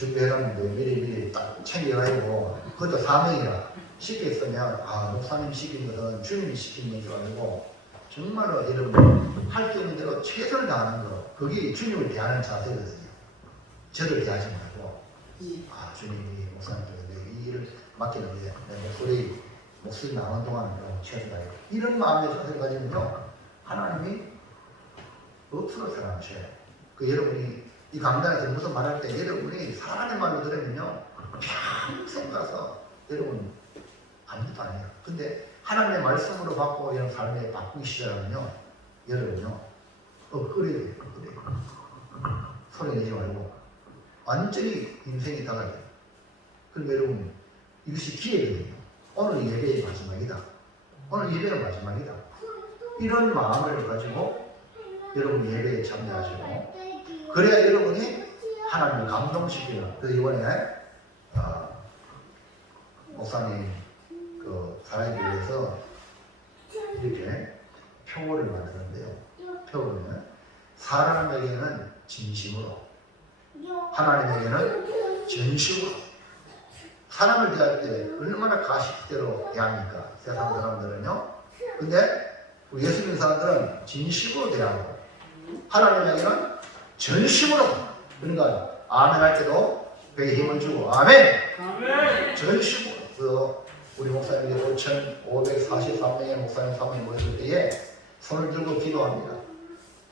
준비해놨는데 미리 딱 챙겨가지고 그것도 사명이라 쉽게 쓰면 목사님 시킨 것은 주님이 시킨 것이 아니고 정말로 여러분 할 수 있는 대로 최선을 다하는 거 그게 주님을 대하는 자세거든요. 저를 대하지 말고 주님이 목사님께 이 일을 맡기는데 내 목소리 나오는 동안 최선을 다해 이런 마음의 자세를 가지면요 하나님이 없어서 사랑하셔요. 여러분이 이 강단에서 무슨 말할 때 여러분이 사람의 말로 들으면요 평생 가서 여러분 아무것도 아니에요. 근데 하나님의 말씀으로 받고 이런 삶에 바꾸기 시작하면요 여러분요 그래요 소리 내지 말고 완전히 인생이 달라져요. 그럼 여러분 이것이 기회거든요. 오늘 예배의 마지막이다. 오늘 예배는 마지막이다. 이런 마음을 가지고 여러분 예배에 참여하시고 그래야 여러분이 하나님을 감동시키는 이번에 목사님 사역을 위해서 이렇게 표를 만드는데요. 표는 사람에게는 진심으로 하나님에게는 전심으로 사람을 대할 때 얼마나 가식대로 대합니까? 세상 사람들은요. 근데 우리 예수 믿는 사람들은 진심으로 대하고 하나님에게는 전심으로 그러니까 아멘 할 때도 배에 힘을 주고 아멘 전심으로 우리 목사님들이 5,543명의 목사님 사모님 모였을 때에 손을 들고 기도합니다.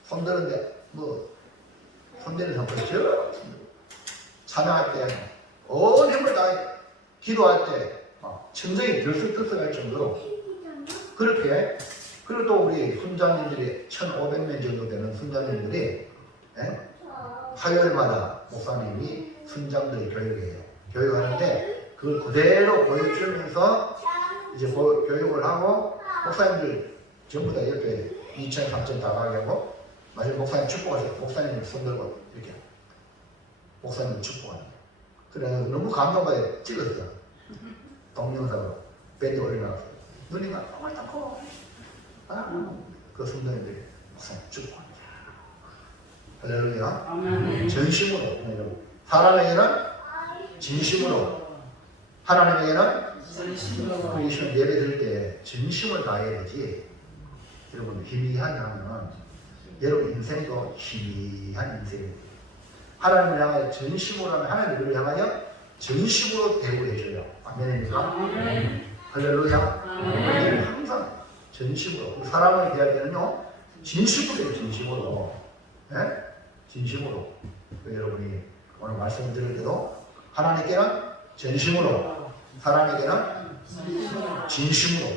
손 드는데 손 드는 상태죠. 찬양할 때 온 힘을 다해 기도할 때 천정이 들썩들썩할 정도로 그렇게 그리고 또 우리 순장님들이 1,500명 정도 되는 순장님들이 화요일마다 목사님이 순장들이 교육이에요. 교육하는데 그걸 그대로 보여주면서 이제 교육을 하고 목사님들 전부 다 옆에 2,000, 3,000 다 가게 하고 마지막 목사님 축복하세요. 목사님을 손 들고 이렇게 목사님을 축복합니다. 그래 너무 감동받아 찍었어요. 동영상으로 밴드 올려놨어요. 누님아 옳다고 그 순장님들이 목사님 축복합니다. 할렐루야. 전심으로 사람에게는 진심으로 하나님에게는 전심으로 그 예배 드릴 때 전심을 다해야 되지. 여러분 희미하게 하면 여러분 인생도 희미한 인생이에요. 하나님을 향하여 전심으로 하면 하나님을 향하여 전심으로 대우해줘요. 아멘입니까? 할렐루야. 항상 전심으로 사람을 대할 때는요 진심으로 해요. 진심으로 진심으로 여러분이 오늘 말씀을 들을 때도 하나님께는 전심으로 사람에게는 진심으로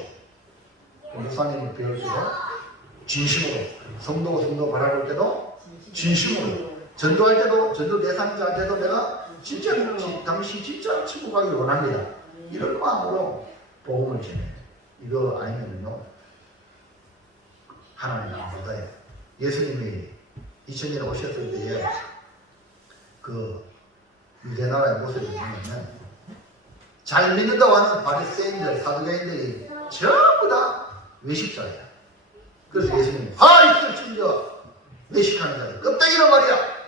목사님을 배울 때도 진심으로 성도 바라볼 때도 진심으로 전도할 때도 전도 대상자한테도 내가 진짜 당신 진짜 축복하기를 원합니다. 이런 마음으로 복음을 전해요. 이거 아니면요 하나님 안 받아요. 예수님이 2000년에 오셨을 때에 그 유대나라의 모습을 보면 잘 믿는다고 하는 바리새인들, 사두개인들이 전부 다 외식자예요. 그래서 예수님이 있을 진저 외식하는 자들 껍데기로 말이야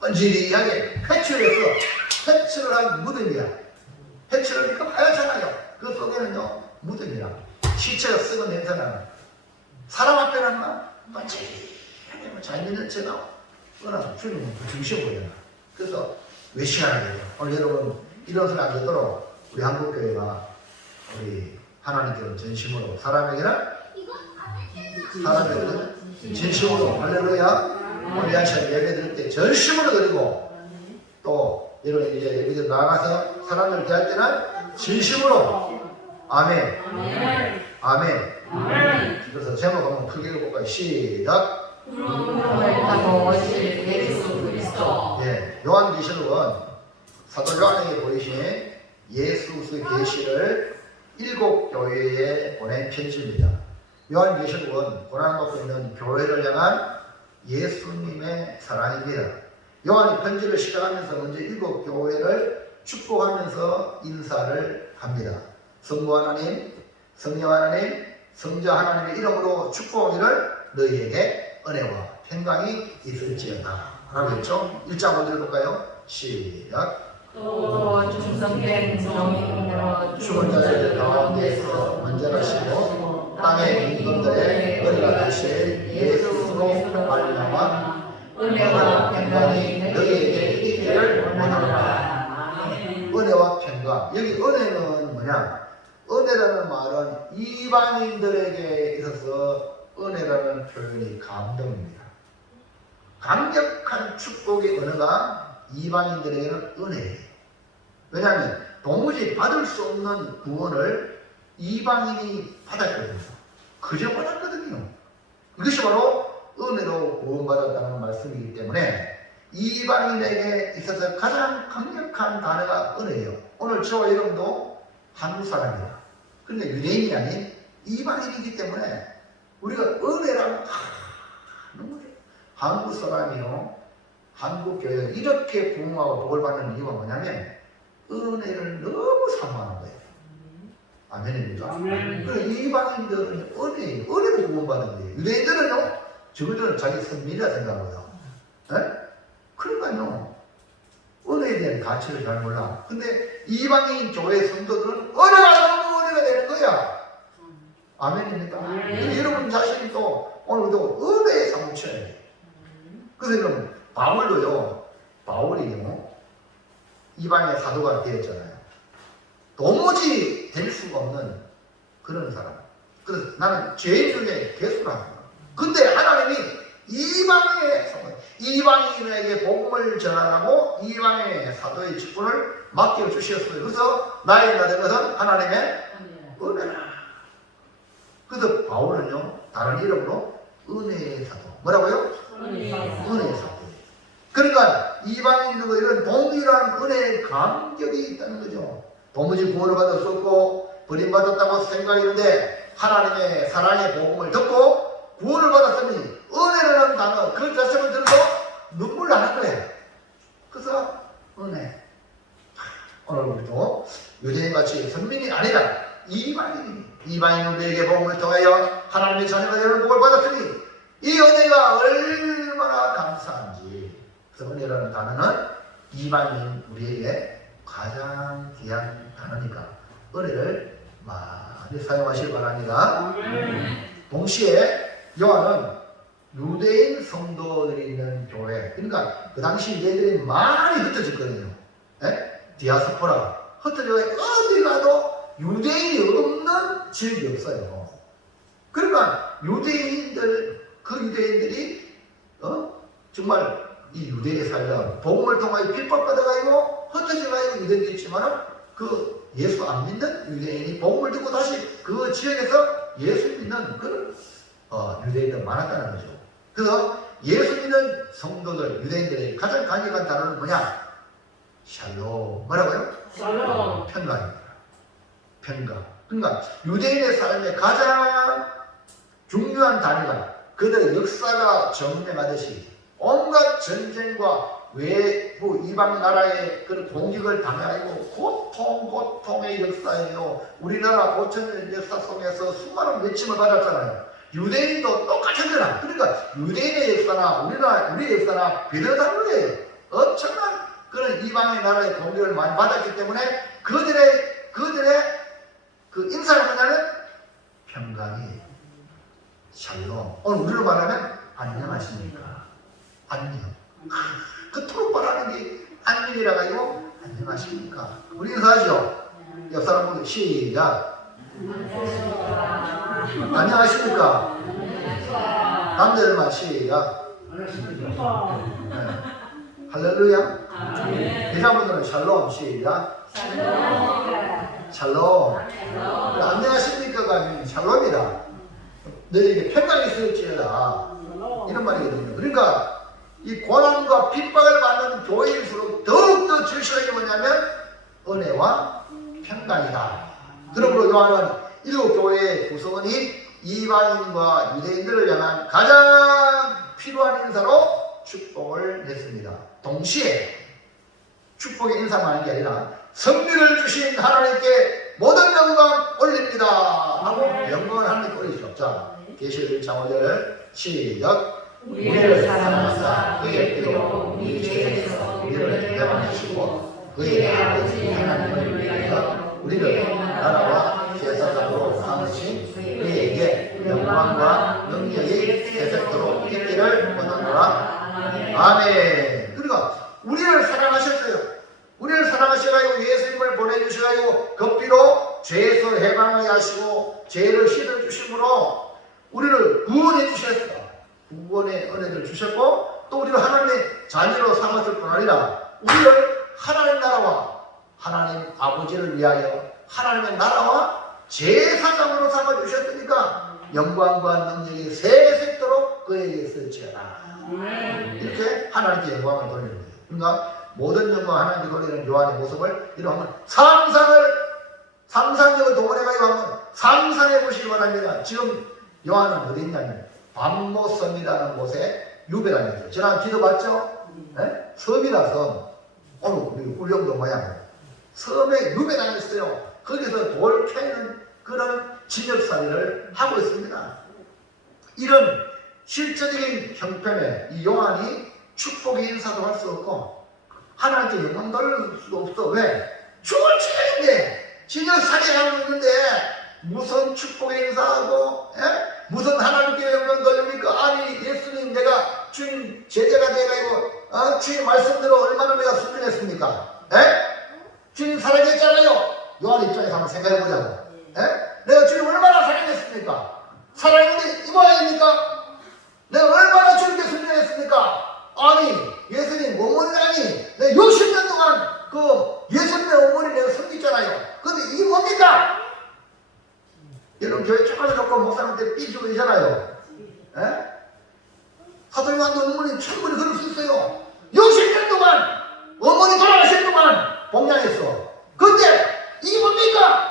언질이하게 회출을 한 무덤이야. 회출을 하니까 하얗잖아요. 그 속에는요 무덤이라 시체가 썩은 냄새나는 사람 앞에는 반짝이하게 잘 믿는 척하고 그러나 주님은 중시해 보이잖아. 그래서 외식하는 거예요. 오늘 여러분 이런 소리 안 듣도록 우리 한국교회가 우리 하나님께는 전심으로 사람에게는 진심으로 할렐루야. 우리 한시간 예배 드릴 때 전심으로 드리고 또 여러분 이제 예배들 나가서 사람들 대할 때는 진심으로 아멘. 그래서 제목 한번 크게 읽어볼까요? 시작. 요한계시록은 사도 요한에게 보이신 예수의 계시를 7 교회에 보낸 편지입니다. 요한계시록은 고난받고 있는 교회를 향한 예수님의 사랑입니다. 요한이 편지를 시작하면서 먼저 7 교회를 축복하면서 인사를 합니다. 성부 하나님, 성령 하나님, 성자 하나님의 이름으로 축복하기를 너희에게 은혜와 평강이 있을지어다 라고 했죠. 1장 먼저 읽을까요? 시작. 또 충성된 정인으로 죽은 자들 가운데서 먼저라시고 땅의 임금들의 머리가 되실 예수로 말미암아 은혜와 평강이 너희에게 있기를 원하노라. 은혜와 평강. 여기 은혜는 뭐냐? 은혜라는 말은 이방인들에게 있어서 은혜라는 표현이 감동입니다. 강력한 축복의 은혜가 이방인들에게는 은혜예요. 왜냐하면 도무지 받을 수 없는 구원을 이방인이 받았거든요. 그저 받았거든요. 이것이 바로 은혜로 구원받았다는 말씀이기 때문에 이방인에게 있어서 가장 강력한 단어가 은혜예요. 오늘 저와 여러분도 한국 사람이에요. 그러니까 유대인이 아닌 이방인이기 때문에 우리가 은혜라고 한국 사람이요, 한국 교회 이렇게 부흥하고 복을 받는 이유가 뭐냐면 은혜를 너무 사모하는 거예요. 아멘입니다. 그래서 이방인들은 은혜로 구원받는 거예요. 유대인들은요, 저들은 자기 선민이라 생각하고요. 그러니까요, 은혜에 대한 가치를 잘 몰라. 근데 이방인 교회 성도들은 은혜가 너무 은혜가 되는 거야. 아멘입니까? 여러분 자신이 또 오늘도 은혜에 사무쳐야 돼요. 그래서 여러분, 바울이요, 이방의 사도가 되었잖아요. 도무지 될 수가 없는 그런 사람. 그래서 나는 죄인 중에 개수를 합니다. 근데 하나님이 이방인에게 복음을 전하라고 이방의 사도의 직분을 맡겨주셨어요. 그래서 나의 나된 것은 하나님의 은혜라. 그래서 바울은요, 다른 이름으로 은혜의 사도. 뭐라고요? 은혜의 사도. 그러니까 이방인들과 이런 동일한 은혜의 감격이 있다는 거죠. 도무지 구원을 받을 수 없고 버림받았다고 생각했는데 하나님의 사랑의 복음을 듣고 구원을 받았으니 은혜라는 단어 그 자체를 들어도 눈물 나는 거예요. 그래서 은혜. 오늘 우리도 유대인같이 선민이 아니라 이방인 우리에게 복음을 통하여 하나님의 자녀가 되는 복을 받았으니 이 은혜가 얼마나 감사한지. 그래서 은혜라는 단어는 이방인 우리에게 가장 귀한 단어니까 은혜를 많이 사용하시기 바랍니다. 동시에 요한은 유대인 성도들이 있는 교회, 그러니까 그 당시 유대인들이 많이 흩어졌거든요. 디아스포라, 흩어져 어디 가도 유대인이 없는 지역이 없어요. 그러니까 그 유대인들이 정말 이 유대인의 살다 복음을 통하여 핍박받아가지고 흩어져가지고 유대인도 있지만 그 예수 안 믿는 유대인이 복음을 듣고 다시 그 지역에서 예수 믿는 그런 유대인들 많았다는 거죠. 그래서 예수 믿는 성도들, 유대인들의 가장 강력한 단어는 뭐냐? 샬롬. 뭐라고요? 샬롬. 평강입니다. 평강. 그러니까 유대인의 삶에 가장 중요한 단어가 그들의 역사가 점령하듯이 온갖 전쟁과 외부 이방 나라의 그런 공격을 당하고 고통의 역사예요. 우리나라 5,000년 역사 속에서 수많은 외침을 받았잖아요. 유대인도 똑같았잖아. 그러니까 유대인의 역사나 우리의 역사나 비슷한 거예요. 엄청난 그런 이방의 나라의 공격을 많이 받았기 때문에 그들의 그 인사를 뭐냐면 평강이 샬롬. 오늘 우리로 말하면 안녕하십니까? 안녕. 그토록 말하는 게 안녕이라고 하고 안녕하십니까? 우리 인사하죠? 옆 사람 보고 시작. 안녕하십니까? 남자들만 시작. 네. 할렐루야. 여자분들은 샬롬 시작. 샬롬. 안녕하십니까가 아니면 샬롬이다. 너에게 평강이 있을지어다. 이런 말이거든요. 그러니까 이 고난과 핍박을 받는 교회일수록 더욱더 절실하게 게 뭐냐면 은혜와 평강이다. 그러므로 요한은 일곱 교회의 구성원이 이방인과 유대인들을 향한 가장 필요한 인사로 축복을 했습니다. 동시에 축복의 인사만 하는 게 아니라 성리를 주신 하나님께 모든 영광 올립니다 하고 영광을 하나님께 올리죠. 자, 계시록 1장 5절 시작. 우리를 사랑하사 그의 피로 우리 죄에서 우리를 인정하시고 그의 아버지 하나님을 위하여 우리를 나라와 제사장으로 삼으신 그에게 영광과 능력이 세세토록 있기를 원하노라. 아멘. 그러니까 우리를 사랑하셨어요. 우리를 사랑하셔가지고 예수님을 보내주셔가지고 급비로 죄에서 해방하게 하시고 죄를 씻어주심으로 우리를 구원해 주셨어. 구원의 은혜를 주셨고 또 우리를 하나님의 자녀로 삼았을 뿐 아니라 우리를 하나님 나라와 하나님 아버지를 위하여 하나님의 나라와 제사장으로 삼아주셨으니까 영광과 능력이 세세토록 그에게 있을지어다. 이렇게 하나님께 영광을 돌리는 거예요. 그러니까 모든 영광 하나님께 돌리는 요한의 모습을 이런 상상력을 동원해가지고 한번 상상해 보시기 바랍니다. 지금 요한은 어디 있냐면 밤모섬이라는 곳에 유배를 했어요. 지난 기도 봤죠? 네? 섬이라 섬. 오늘 우리 울릉도 모양 섬에 유배당했어요. 거기서 돌 캐는 그런 진역살이를 하고 있습니다. 이런 실제적인 형편에 이 요한이 축복의 인사도 할 수 없고 하나님께 영광 돌릴 수도 없어. 왜? 죽을 죄인데 진역살이 하고 있는데 무슨 축복의 인사하고 무슨 하나님께 영광 돌립니까? 아니 예수님 내가 주님 제자가 돼가지고 주님 말씀대로 얼마나 내가 순종했습니까? 주님 사랑했잖아요. 요한 입장에서 한번 생각해보자고. 내가 주님 얼마나 사랑했습니까? 사랑했는데 이 모양입니까? 내가 얼마나 주님께 순종했습니까? 아니 예수님 어머니라니 내가 60년 동안 그 예수님의 어머니 내가 섬겼잖아요. 근데 이게 뭡니까? 여러분 교회 조금 목사님한테 삐지고 있잖아요. 사도 요한도 어머니 충분히 그럴 수 있어요. 60년 동안 어머니 돌아가신 동안 봉양했어. 근데 이게 뭡니까?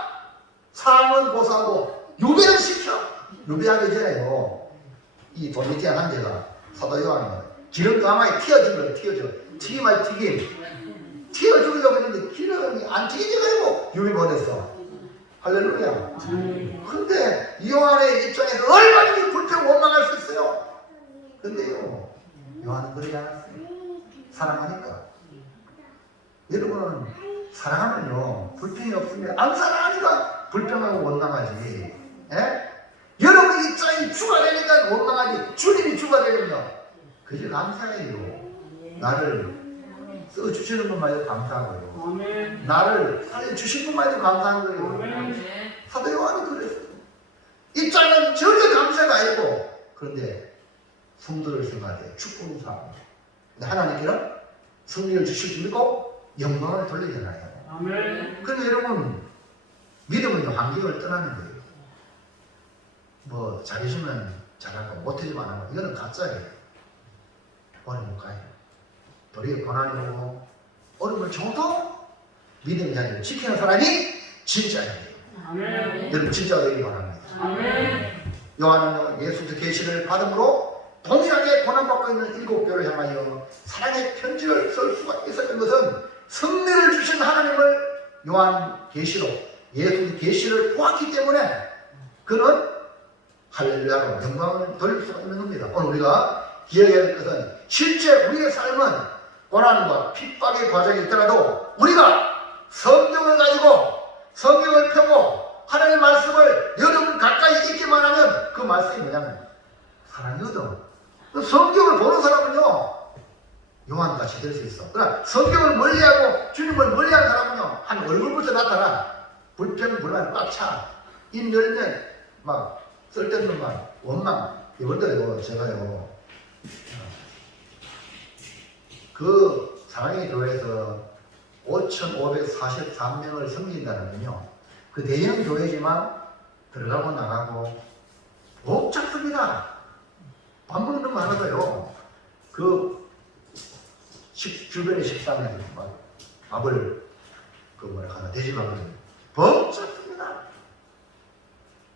상은 고사하고 유배를 시켜. 유배하기 전에요. 이 도미티안 한제가 사도 요한은 기름 가마에 튀어준 거예요. 튀김. 튀어 죽으려고 했는데 기름이 안 튀겨지고 유배 보냈어. 할렐루야. 근데 요한의 입장에서 얼마든지 불평 원망할 수 있어요. 근데요 요한은 그러지 않았어요. 사랑하니까. 여러분은 사랑하면요 불평이 없으면 안 사랑하니까 불평하고 원망하지. 여러분 입장이 주가 되니까 원망하지. 주님이 주가 되면요 그저 감사해요. 나를 써주시는 것만도 감사하고요. 나를 살려주신 것만도 감사한 거예요. 사도 요한이 그랬어요. 입장은 전혀 감사가 아니고 그런데 성도를 생각해 축복을 사랑해요. 근데 하나님께는 승리를 주실 줄 믿고 영광을 돌리잖아요. 그런데 여러분 믿음은 환경을 떠나는 거예요. 뭐 잘해주면 잘하고 못해주면 안 하고 이거는 가짜예요. 오래 못 가요. 우리의 고난이 오고 어려움을 줘도 믿음의 자리를 지키는 사람이 진짜예요. 여러분 진짜가 되기 바랍니다. 요한은 예수의 계시를 받음으로 동일하게 고난받고 있는 7교를 향하여 사랑의 편지를 쓸 수가 있었던 것은 승리를 주신 하나님을 요한 계시로 예수의 계시를 보았기 때문에 그는 할렐루야로 영광을 돌릴 수가 있는 겁니다. 오늘 우리가 기억해야 될 것은 실제 우리의 삶은 고난과 핍박의 과정이 있더라도 우리가 성경을 가지고 성경을 펴고 하나님의 말씀을 여러분 가까이 있기만 하면 그 말씀이 뭐냐면 사랑이거든. 성경을 보는 사람은요 요한같이 될 수 있어. 그러나 성경을 멀리하고 주님을 멀리하는 사람은요 한 얼굴부터 나타나 불평 불만 꽉 차. 입 열면 막 쓸데없는 말 원망. 이번에요 제가요 그 사랑의 교회에서 5,543명을 섬긴다면요 그 대형 교회지만 들어가고 나가고 복잡합니다. 밥 먹는 거 하나도요 그 주변의 식당에 밥을 그 뭐라 하나 돼지밥을 복잡합니다.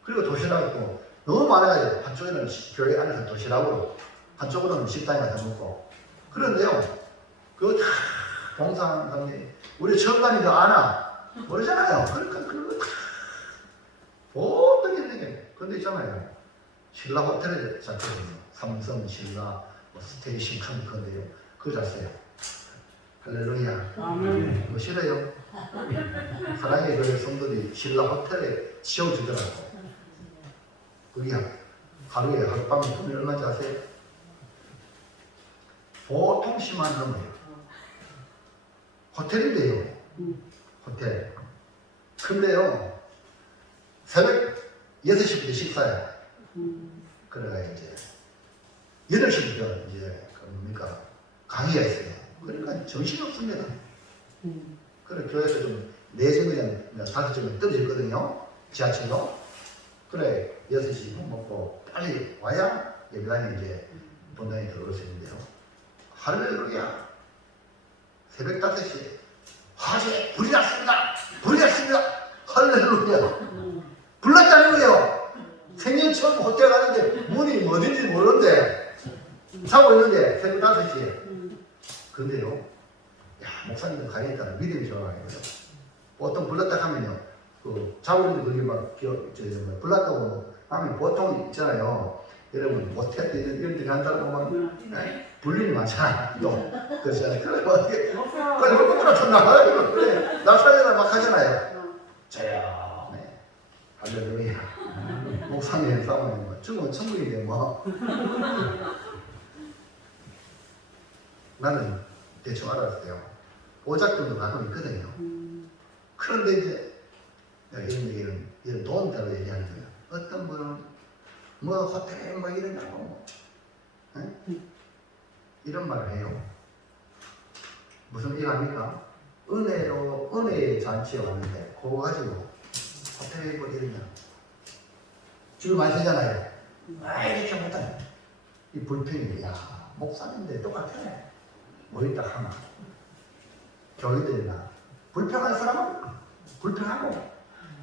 그리고 도시락 있고 너무 많아요. 한쪽에는 교회 안에서 도시락으로 한쪽으로는 식당에 가서 먹고 그런데요 그거 다 봉사하는 사람이 우리 청관이도 아나 모르잖아요. 그러니까 그런 거 다 모든 게 그런데 있잖아요. 신라 호텔에 잡혀있는 삼성 신라 뭐 스테이션 칸 건데요. 그거 잤어요. 할렐루야. 아멘. 뭐 싫어요? 사랑의 교회 성도들이 신라 호텔에 지어주더라고. 그게 하루에 하룻밤에 돈이 얼마인지 아세요? 보통 10만 원 넘어요. 호텔인데요. 호텔. 근데요, 새벽 6시부터 식사야. 그래가 이제 8시부터 이제 뭡니까 강의가 있어요. 그러니까 정신이 없습니다. 그래 교회에서 좀 4정거장 5정거장 떨어졌거든요. 지하철로. 그래 6시 먹고 빨리 와야 예배당에 이제 본당에 들어올 수 있는데요. 할렐루야. 새벽 5시에 화재 불이 났습니다. 불이 났습니다. 할렐루야. 불났다는 거예요. 생전 처음 호텔 가는데 문이 뭐든지 모르는데 자고 있는데 새벽 5시에. 근데요, 야, 목사님도 가만히 있다는 믿음이 좋아하는 거예요. 보통 불났다 하면요, 자고 있는데 그게 불났다고 하면 보통 있잖아요. 여러분, 모텔 이런 데 간다고 하면 불림이 많잖아. 또. 그렇잖아요. 그래, 그래, 거꾸로 쳤나? 그래, 나 살려라 막 하잖아요. 저야, 네. 할렐루야. 목사님 싸우면 뭐, 죽으면 천국인데 뭐. 나는 대충 알았어요. 오작동도 가끔 있거든요. 그런데 이제 이런 얘기는 이런 도움자로 얘기하는 거예요. 어떤 분은 뭐 호텔에 뭐 이런다고 이런 말을 해요. 무슨 일 합니까? 은혜의 잔치에 왔는데 그거 가지고 호텔에 뭐 이러냐 줄 많이 서잖아요. 아 이렇게 못하네. 이 불평이 야 목사님인데 똑같아. 뭐 있다 하나 교회들이나 불평한 사람은 불평하고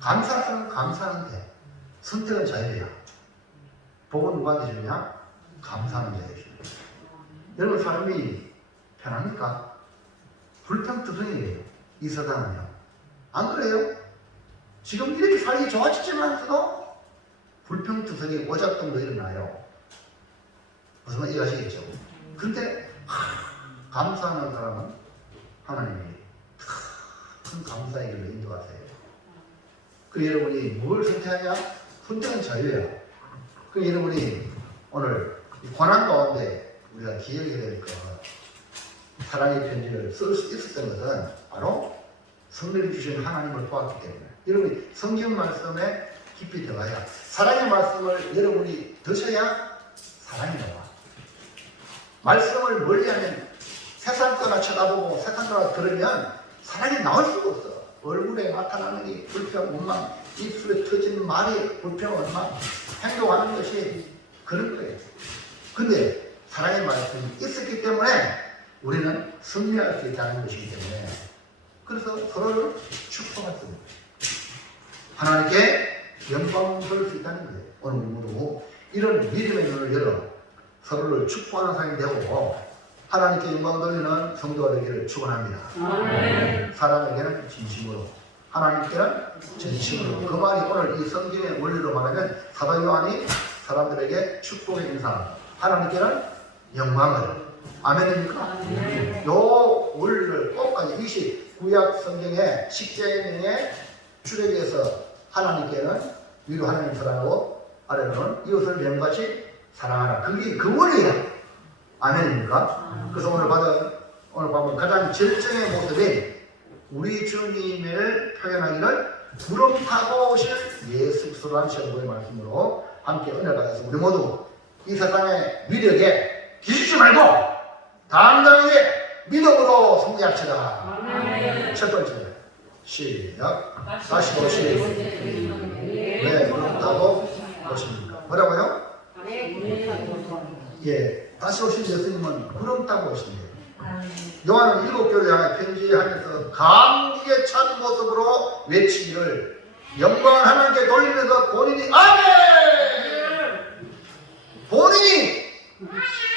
감사할 사람은 감사하는데 선택은 자유야. 복은 누구한테 주냐? 감사하는 자에게 주냐. 여러분 사람이 편합니까? 불평투성이에요. 이 세상은요. 안 그래요? 지금 이렇게 살기 좋아지지만서도 불평투성이 오작동도 일어나요. 무슨 말 이해하시겠죠? 근데 감사하는 사람은 하나님이 큰 감사의 길로 인도하세요. 그 여러분이 뭘 선택하냐? 선택은 자유야. 그 여러분이 오늘 고난 가운데 우리가 기억해야 될 것, 사랑의 편지를 쓸 수 있었던 것은 바로 성령이 주신 하나님을 도왔기 때문에. 여러분이 성경 말씀에 깊이 들어가야 사랑의 말씀을 여러분이 드셔야 사랑이 나와. 말씀을 멀리하면 세상 거나 쳐다보고 세상 거나 들으면 사랑이 나올 수가 없어. 얼굴에 나타나는 이 불평, 원망, 입술에 터지는 말이 불평, 원망, 행동하는 것이 그런 거예요. 근데 사랑의 말씀이 있었기 때문에 우리는 승리할 수 있다는 것이기 때문에 그래서 서로를 축복할 수 있는 거예요. 하나님께 영광을 돌릴 수 있다는 거예요. 오늘 모두 이런 믿음의 눈을 열어 서로를 축복하는 사람이 되고 하나님께 영광 돌리는 성도가 되기를 축원합니다. 사람에게는 진심으로, 하나님께는 진심으로. 그 말이 오늘 이 성경의 원리로 말하면 사도 요한이 사람들에게 축복의 인상, 하나님께는 영광을. 아멘입니까? 요 원리를 꼭까지 29약 성경의 십계명의 출애굽에서 하나님께는 위로 하나님 사랑하고 아래로는 이웃을 명같이 사랑하라. 그게 그 원리야. 아멘입니까? 그래서 오늘 받은 가장 절정의 모습인 우리 주님을 표현하기를 구름 타고 오실 예수 그리스도라는 제목의 말씀으로 함께 은혜를 받아서 우리 모두 이 세상의 위력에 기죽지 말고 당당하게 믿음으로 승리합시다. 첫 번째 시작. 다시 오실 네, 구름 타고 오십니까? 뭐라고요? 예, 다시 오신 예수님은 구름 타고 오신대요. 요한은 7교회를 향해 편지하면서 감격에 찬 모습으로 외치기를 영광을 하나님께 돌리면서 본인이 아멘! 본인이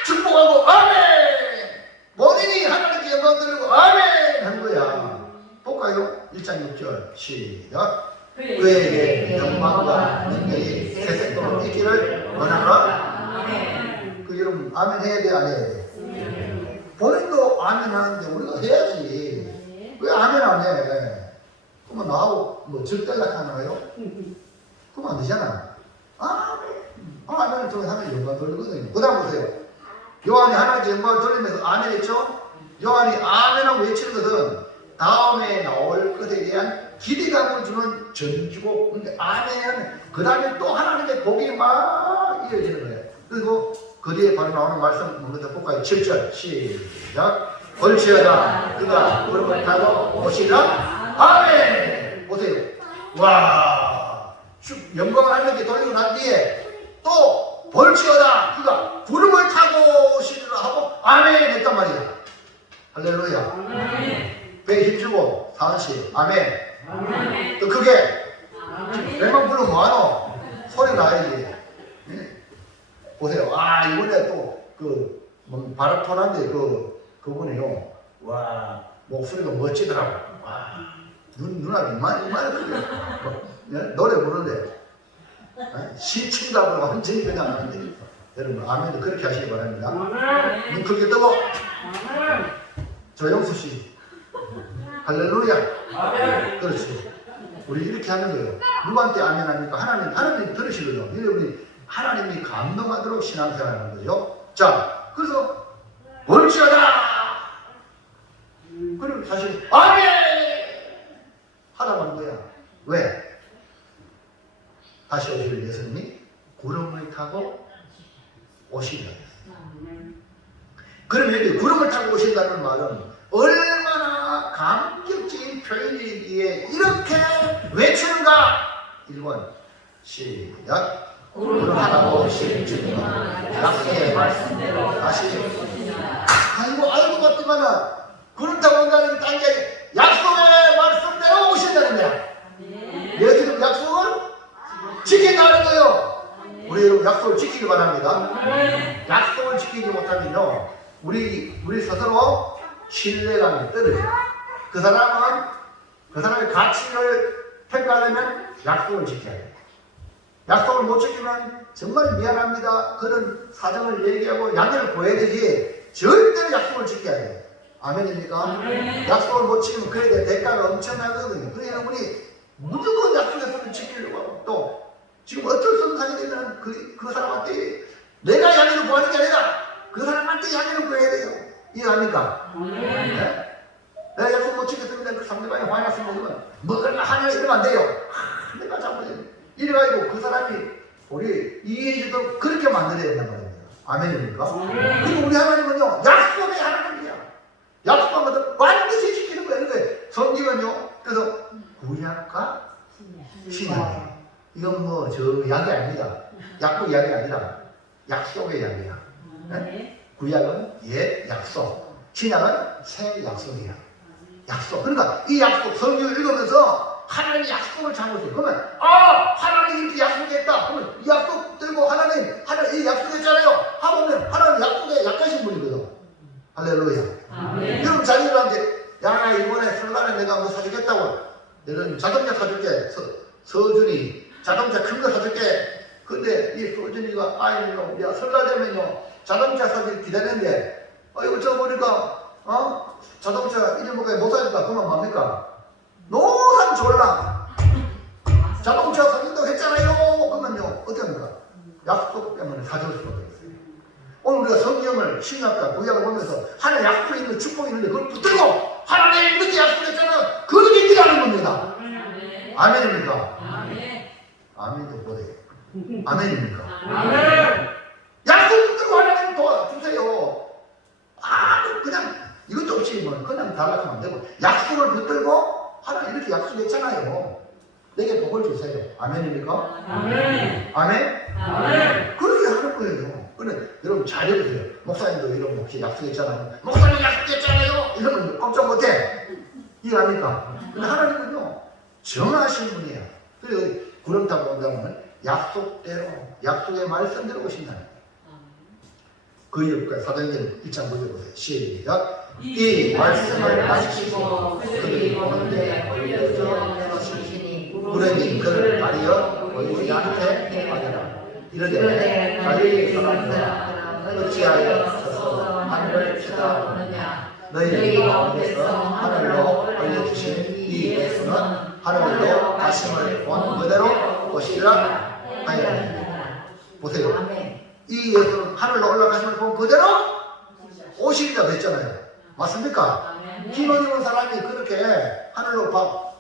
축복하고 아멘! 본인이 하나님께 영광 돌리고 아멘! 한 거야. 볼까요? 1장 6절 시작. 그에게 영광과 능력이 세세토록 있기를 원하노라. 그 여러분 아멘 해야 돼, 안 해야 돼? 본인도 아멘 하는데 우리가 해야지. 왜 아멘 안 해? 그러면 나하고 뭐 적달락 하나요? 그러면 안 되잖아. 아멘을 통해 하나님 영광 돌리거든요. 그 다음 보세요. 요한이 하나님께 영광을 돌리면서 아멘 했죠? 요한이 아멘하고 외치는 것은 다음에 나올 것에 대한 기대감을 주는 전주고, 근데 아멘, 그 다음에 또 하나님의 복이 막 이어지는 거예요. 그리고 그 뒤에 바로 나오는 말씀 먼저 볼까요? 7절 시작. 볼지어다 그가 구름을 타고 오시라. 아멘. 보세요. 와, 영광을 하나님께 돌리고 난 뒤에 또 볼지어다 그가 구름을 타고 오시리라 하고 아멘 했단 말이야. 할렐루야. 아멘. 배에 힘주고 사은씨 아멘. 아멘. 또 그게 배만 불러 뭐하노? 소리 나야지. 보세요. 이번에 또 바라톤한데 그분이요. 와, 목소리가 멋지더라고. 와, 누나 이만 크게 노래 부르는데 시친다고 완전히 그냥 하는데 여러분 아멘도 그렇게 하시기 바랍니다. 눈 크게 뜨고 조영수 씨 할렐루야. 아멘. 그렇지. 우리 이렇게 하는 거예요. 누구한테 아멘 하니까 하나님 들으시거든요. 여러분이 하나님이 감동하도록 신앙생활하는 거죠. 자, 그래서 볼지어다. 그리고 사실 아멘 하라고 하는 거야. 왜? 다시 오실 예수님이 구름을 타고 오시리라. 그러면 여기 구름을 타고 오신다는 말은 얼마나 감격적인 표현이기에 이렇게 외치는가? 1번 시작. 구름 타고 오실 주님은 약속의 말씀대로 다시 오시리라. 알고 봤더만은 구름 타고 온다는 게 딴게 약속의 말씀대로 오신다는 거야. 예수님 약속을 지킨다는 거예요. 우리 여러분 약속을 지키기 바랍니다. 약속을 지키지 못하면요 우리 스스로 신뢰감이 떨어져요. 그 사람의 가치를 평가하려면 약속을 지켜야 돼요. 약속을 못 지키면 정말 미안합니다 그런 사정을 얘기하고 양해를 구해야 되지 절대로 약속을 지켜야 돼요. 아멘입니까? 약속을 못 지키면 그에 대한 대가가 엄청나거든요. 그러니까 우리 무조건 약속에서 지키려고 하고 또 지금 어쩔 수 없는 상황이 되면 그 사람한테 내가 양해를 구하는 게 아니라 그 사람한테 양해를 구해야 돼요. 이해합니까? 네? 내가 약속 못 지켰는데 그 상대방이 화났으면 뭘 하냐 이러면 안 돼요. 내가 잘못했네. 이래가지고 그 사람이 우리 이해해주도록 그렇게 만들어야 된단 말입니다. 아멘입니까? 그리고 우리 하나님은요 약속의 하나님이야. 약속한 것을 반드시 지키는 거예요. 그러니까 성경은요 그래서 구약과 신약 이건 뭐 저 약이 아닙니다. 약국 약이 아니라 약속의 약이야. 네? 구약은 옛 약속, 신약은 새 약속이야. 약속. 그러니까 이 약속 성경을 읽으면서 하나님이 약속을 잡으세요. 그러면 하나님이 이렇게 약속했다. 그러면 이 약속 들고 하나님 이 약속했잖아요. 하보면 하나님 약속에 약하신 분이거든. 할렐루야. 여러분 자녀들한테 야 이번에 설날에 내가 뭐 사주겠다고 너는 자동차 사줄게. 서준이 자동차 큰 거 사줄게. 근데 이 서준이가 아이는요 야 설날 되면요 자동차 사길 기다렸는데 이거 저 보니까 자동차 이름보가 못 사니까 그만 뭡니까? 노상 졸라 자동차 사준다고 했잖아요. 그러면요 어떻게 합니까? 약속 때문에 사줄 수가 없어요. 오늘 우리가 성경을 신약과 구약을 보면서 하나님 약속이 있는 축복이 있는데 그걸 붙들고 하나님 이렇게 약속했잖아. 그걸 믿으라는 겁니다. 아멘입니까? 아멘도 못해. 아멘입니까? 약속 붙들고 하나님 도와주세요. 그냥 이것도 없이 뭐 그냥 달라하면 안 되고 약속을 붙들고 하나님 이렇게 약속했잖아요. 내게 복을 주세요. 아멘입니까? 아멘? 그렇게 하는 거예요. 그래, 여러분 잘 들으세요. 목사님도 이런 혹시 약속했잖아요. 목사님 약속했잖아요. 이러면 꼼짝 못해. 이해합니까? 근데 하나님은요 정하신 분이에요. 그래서 구름 타고 온다면 약속대로 약속의 말씀대로 오신다는 거예요. 그 이유가 사도행전 1장 9절 보세요. 시작. 이 말씀을 마시고 그들이 오는데 올려져 주시니 구름이 그를 가리어 보이지 않게 하리라. 이르되 갈릴리 사람들아 어찌하여 서서 하늘을 쳐다보느냐 너희 가운데서 하늘로 올려주신 이 예수는 하늘로 가심을 본 그대로 오시리라 하였느니라. 보세요. 이 예수는 하늘로 올라가심을 본 그대로 오시리라고 했잖아요. 맞습니까? 힘을 입은 사람이 그렇게 하늘로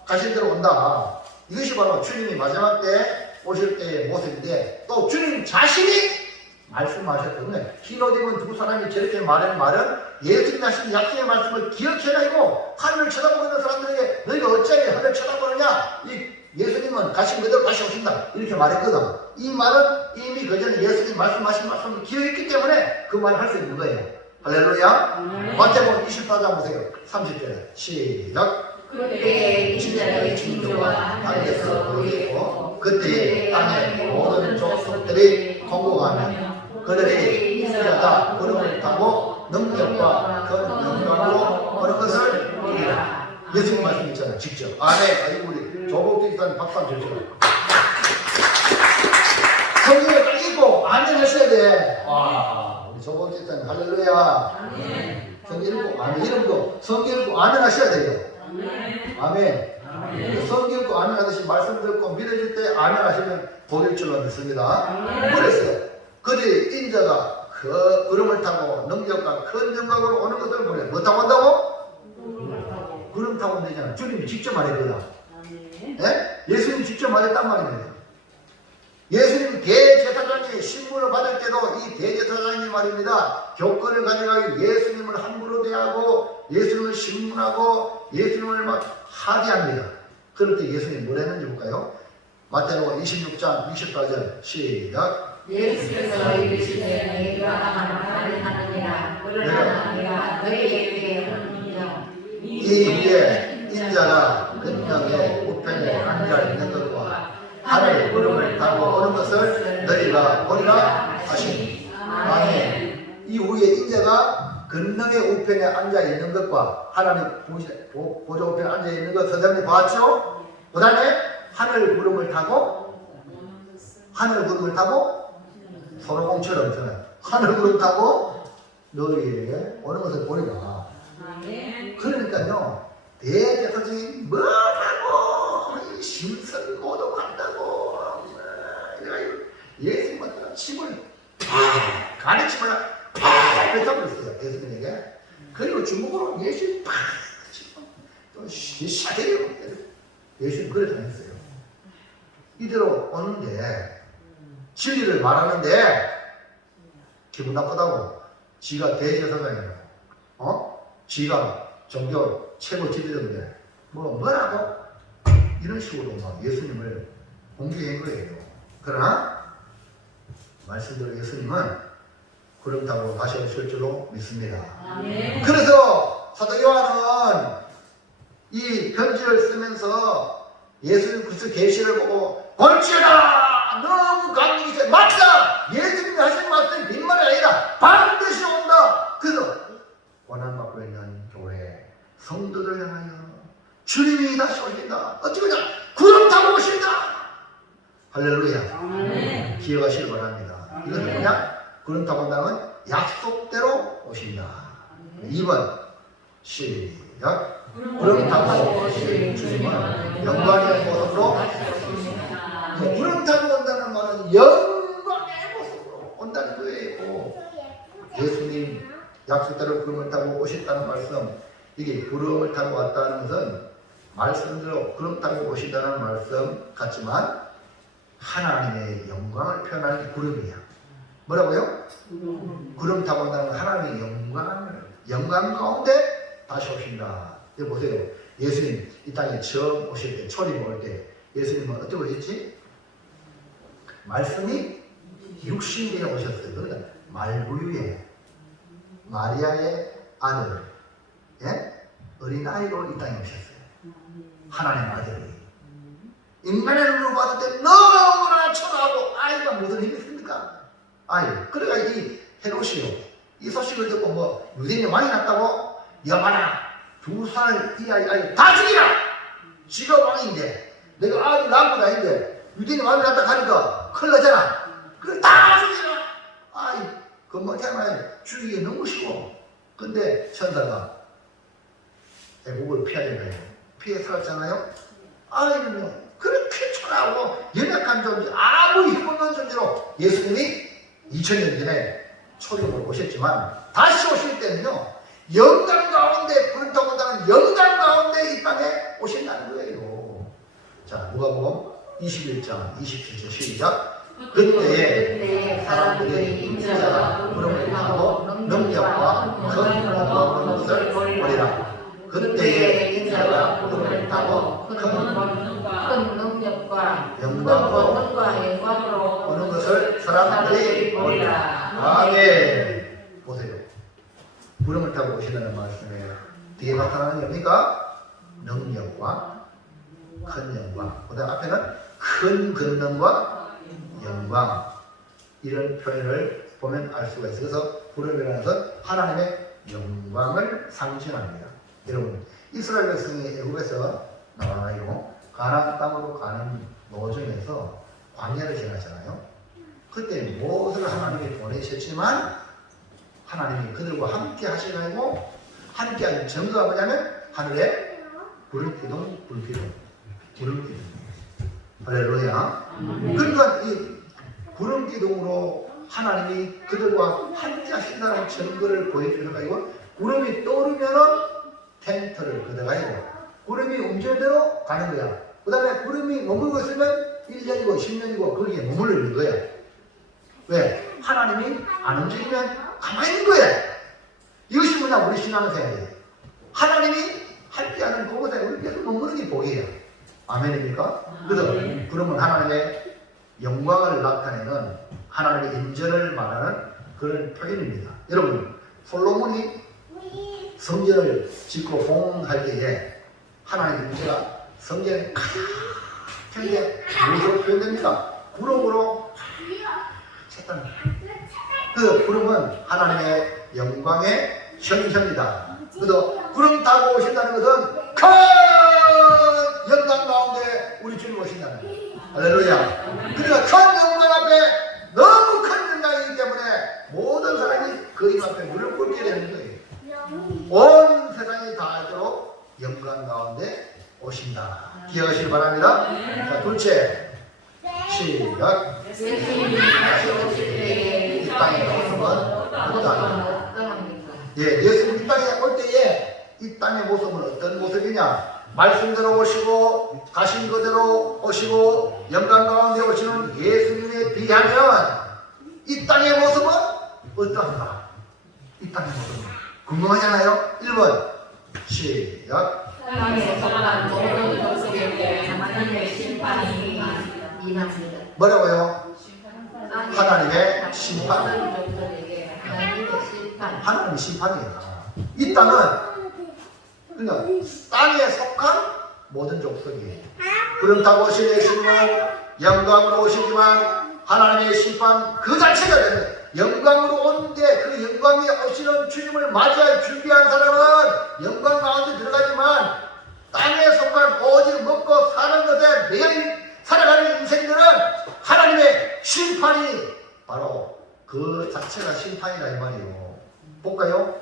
가신 대로 온다. 이것이 바로 주님이 마지막 때 오실 때의 모습인데, 또 주님 자신이 말씀하셨던 거예요. 흰옷 입은 두 사람이 저렇게 말하는 말은 예수님 하신 약속의 말씀을 기억해가지고 하늘을 쳐다보고 있는 사람들에게 너희가 어찌하여 하늘을 쳐다보느냐, 이 예수님은 가신 그대로 다시 오신다 이렇게 말했거든. 이 말은 이미 그 전에 예수님 말씀하신 말씀을 기억했기 때문에 그 말을 할 수 있는 거예요. 할렐루야. 마태복음 24장 보세요. 30절 시작. 그때 인자의 징조가 하늘에서 보이고 그때 땅의 모든 족속들이 공공하며 그들이 인자가 구름을 타고 능력과 그 영광으로 오는 것을 보리라. 예수님 말씀 있잖아요. 직접. 아멘. 아이고 우리 조복도 있다는 박수 한번 주시죠. 성경을 딱 읽고 아멘 하셔야 돼. 와, 우리 조복도 있다는 할렐루야. 성경 읽고 아멘. 이름도 성경 읽고 아멘 하셔야 돼요. 아멘. 성경 읽고 아멘 하듯이 말씀 듣고 믿어질 때 아멘 하시면 복일 줄로 믿습니다. 그랬어요. 그들이 인자가 그 구름을 타고 능력과 큰 영광으로 오는 것을 보래. 뭐 타고 온다고? 구름 타고 온다잖아. 주님이 직접 말했거든. 예? 예수님이 직접 말했단 말입니다. 예수님 대제사장이 신분을 받을 때도 이 대제사장이 말입니다. 교권을 가져가기 예수님을 함부로 대하고 예수님을 신문하고 예수님을 막 하대합니다. 그럴 때 예수님이 뭘 했는지 볼까요? 마태복음 26장 68절 시작. 예수께서 이르시되 내가 하느니라 그러나 내가 너희에게 하느니라. 이 위에 인자가 근정의 우편에 앉아 있는 것과 하늘 구름을 타고 오는 것을 너희가 보리라 하시니. 아멘. 이 위에 인자가 근능의 우편에 앉아 있는 것과 하나님 보좌 우편에 앉아 있는 것 선생님이 봤죠? 그 다음에 하늘 구름을 타고 소로공처럼 저는 하늘 구름 타고 너희에게 오는 것을 보리라. 그러니까요, 대제사장이 뭐라고 심선 모독한다고 예수님한테 침을 가르침을 팍 뱉어버렸어요. 예수님에게. 그리고 주먹으로 예수님 팍 치고 또 샤대리고 예수님 그래 다녔어요. 이대로 오는데 진리를 말하는데 기분 나쁘다고. 지가 대제사장이라고. 지가 종교 최고 지도자인데 뭐라고 이런 식으로 막 예수님을 공격한 거예요. 그러나 말씀대로 예수님은 구름 타고 다시 오실 줄로 믿습니다. 그래서 사도 요한은 이 편지를 쓰면서 예수님 그리스도 계시를 보고 볼지어다 너무 감동이 있어요. 맞다. 예수님이 하신 말씀이 빈말이 아니라 반드시 온다. 그래서 원한받고 있는 교회 성도들 향하여 주님이 다시 오신다. 어떻게 그냥 구름 타고 오신다. 할렐루야. 기억하시기 바랍니다. 이것은 그냥 구름 타고 온다는 약속대로 오신다. 2번 시작. 구름 타고 오신 주님은 영광의 모습으로 구름 타고 온다는 말은 영광의 모습으로 온다는 거예요. 예수님 약속대로 구름을 타고 오셨다는 말씀, 이게 구름을 타고 왔다는 것은 말씀대로 구름 타고 오신다는 말씀 같지만 하나님의 영광을 표현하는 게 구름이야. 뭐라고요? 구름 타고 온다는 건 하나님의 영광 가운데 다시 오신다. 여기 보세요. 예수님 이 땅에 처음 오실 때, 초림 올 때 예수님은 어떻게 오셨지? 말씀이 육신되어 오셨어요. 그러니까 말구유에 마리아의 아들, 예? 어린아이로 이 땅에 오셨어요. 하나님 아들이. 인간의 눈으로 봤을 때 너무나 초라하고 아이가 무슨 힘이 있습니까? 아이. 그러니까 이 헤롯이요, 이 소식을 듣고 뭐 유대인이 왕이 났다고? 여봐라, 2살 이 아이 다 죽이라! 지가 왕인데 내가 아들 낳고 다니는데 유대인이 왕이 났다 하니까 큰일 나잖아. 그래 다 죽이라! 아이, 그 뭐, 태어나야 죽이기 너무 쉬워. 근데 천사가 애국을 피하는 거예요. 피해 살았잖아요. 아이는요 그렇게 초라하고 연약한 존재, 아무 힘없는 존재로 예수님이 2000년 전에 초림으로 오셨지만 다시 오실 때는요 영광 가운데, 구름 타고 온다는 영광 가운데 이 땅에 오신다는 거예요. 자, 누가복음 21장 27절 시작. 그때에 사람들이 인자가 구름을 타고 능력과 큰 문화가 오는 것을 보리라. 그때에 인자가 구름을 타고 큰 능력과 영광으로 오는 것을 사람들이 보리라. 아멘. 보세요. 구름을 타고 오시는 말씀이에요. 뒤에 나타나는 의미가 능력과 큰 영광. 그 다음 앞에는 큰 권능과 영광. 이런 표현을 보면 알 수가 있어요. 그래서 구름이라는 것은 하나님의 영광을 상징합니다. 여러분, 이스라엘 백성이 애굽에서 나와요. 가나안 땅으로 가는 도중에서 광야를 지나잖아요. 그때 무엇을 하나님이 보내셨지만 하나님이 그들과 함께 하시고 함께하는 증거가 뭐냐면 하늘에 구름기둥, 불기둥, 구름기둥. 할렐루야. 그러니까 이 구름기둥으로 하나님이 그들과 함께 하신다는 증거를 보여주셔가지고 구름이 떠오르면은 텐트를 걷어가지고 구름이 움직여대로 가는 거야. 그 다음에 구름이 머물고 있으면 1년이고 10년이고 거기에 머물러 있는 거야. 왜? 하나님이 안 움직이면 가만히 있는 거야. 이것이 뭐냐 우리 신앙생활이에요. 하나님이 함께하는 그곳에 우리 계속 머무는 게 복이에요. 아멘입니까? 그래서 구름은 하나님의 영광을 나타내는 하나님의 인전을 말하는 그런 표현입니다. 여러분, 솔로몬이 성전을 짓고 봉헌할 때에 하나님의 임재가 성전에 크게 무엇으로 표현됩니까? 구름으로 쳤답니다. 그 구름은 하나님의 영광의 현현이다. 그래서 구름 타고 오신다는 것은 큰 영광 가운데 우리 주님 오신다는 거예요. 할렐루야. 그러니까 큰 영광 앞에 너무 큰 영광이기 때문에 모든 사람이 그 임 앞에 무릎 꿇게 되는 거예요. 온 세상이 다 알도록 영광 가운데 오신다. 기억하시기 바랍니다. 자, 둘째 시작. 예수님이 다시 오실 때에 이 땅의 모습은 어떠합니까? 예, 예수님 이 땅에 올 때에 이 땅의 모습은 어떤 모습이냐? 말씀대로 오시고 가신 그대로 오시고 영광 가운데 오시는 예수님에 비하면 이 땅의 모습은 어떠한가? 이 땅의 모습은 궁금하잖아요. 1번 시작. 땅에 속한 모든 것에게 하나님의 심판이 임합니다. 뭐라고요? 하나님의 심판. 하나님의 심판이에요. 이 땅은 그냥 땅에 속한 모든 족속이에요. 구름 타고 오신 예수님은 영광으로 오시지만 하나님의 심판 그 자체가 되는 영광으로 오는데 그 영광에 오시는 주님을 맞이할 준비한 사람은 영광 가운데 들어가지만 땅에 속한 오직 먹고 사는 것에 매일 살아가는 인생들은 하나님의 심판이 바로 그 자체가 심판이라 이 말이에요. 볼까요?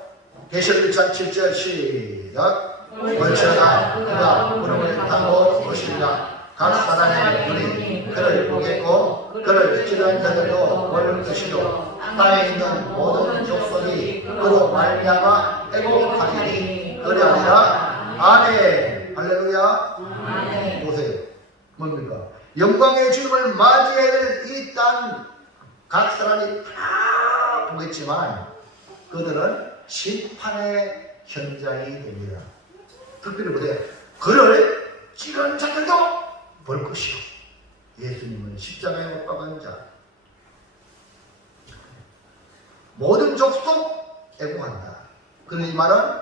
계시록 1장 7절 시작. 원처가 그가 구름을 타고 오시리라. 각 사람의 눈이 그를 보겠고 그를 찌른 자들도 볼 것이요 땅에 있는 모든 족속이 그로 말미암아 애곡하리니 그리하리라. 아멘. 할렐루야. 아멘. 보세요. 뭡니까? 영광의 주님을 맞이해야 될 이 땅 각 사람이 다 보겠지만 그들은 심판의 현장이 됩니다. 특별히 보세요. 그를 찌른 자들도 볼 것이요. 예수님은 십자가에 못 박은 자. 모든 족속 애국한다. 그런 이 말은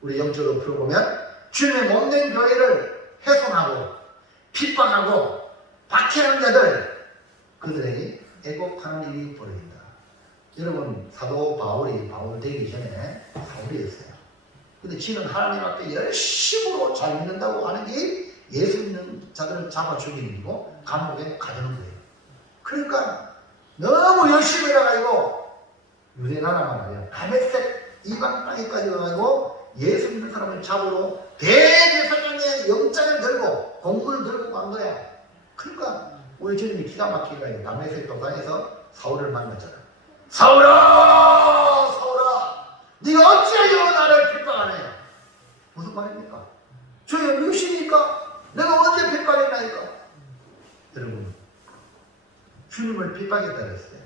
우리 영적으로 풀어보면 주님의 몸된 교회를 훼손하고 핍박하고 박해하는 자들 그들에게 애곡하는 일이 벌어진다. 여러분 사도 바울이 바울 되기 전에 사울이었어요. 근데 지는 하나님 앞에 열심으로 잘 믿는다고 하는 게 예수 믿는 자들을 잡아 죽이는 일이고 감옥에 가두는 거예요. 그러니까 너무 열심히 해가지고 유대 나라만 말이야. 다메섹 이방 땅에까지 가가지고 예수 믿는 사람을 잡으러 대제사장의 영장을 들고 공문을 들고 간 거야. 그러니까 우리 주님이 기가 막히게 담에색 도상에서 사울을 만났잖아. 사울아, 사울아, 네가 어찌하여 나를 핍박하느냐? 무슨 말입니까? 주의 육신이니까 내가 언제 핍박했나니까? 여러분, 주님을 핍박했다 그랬어요.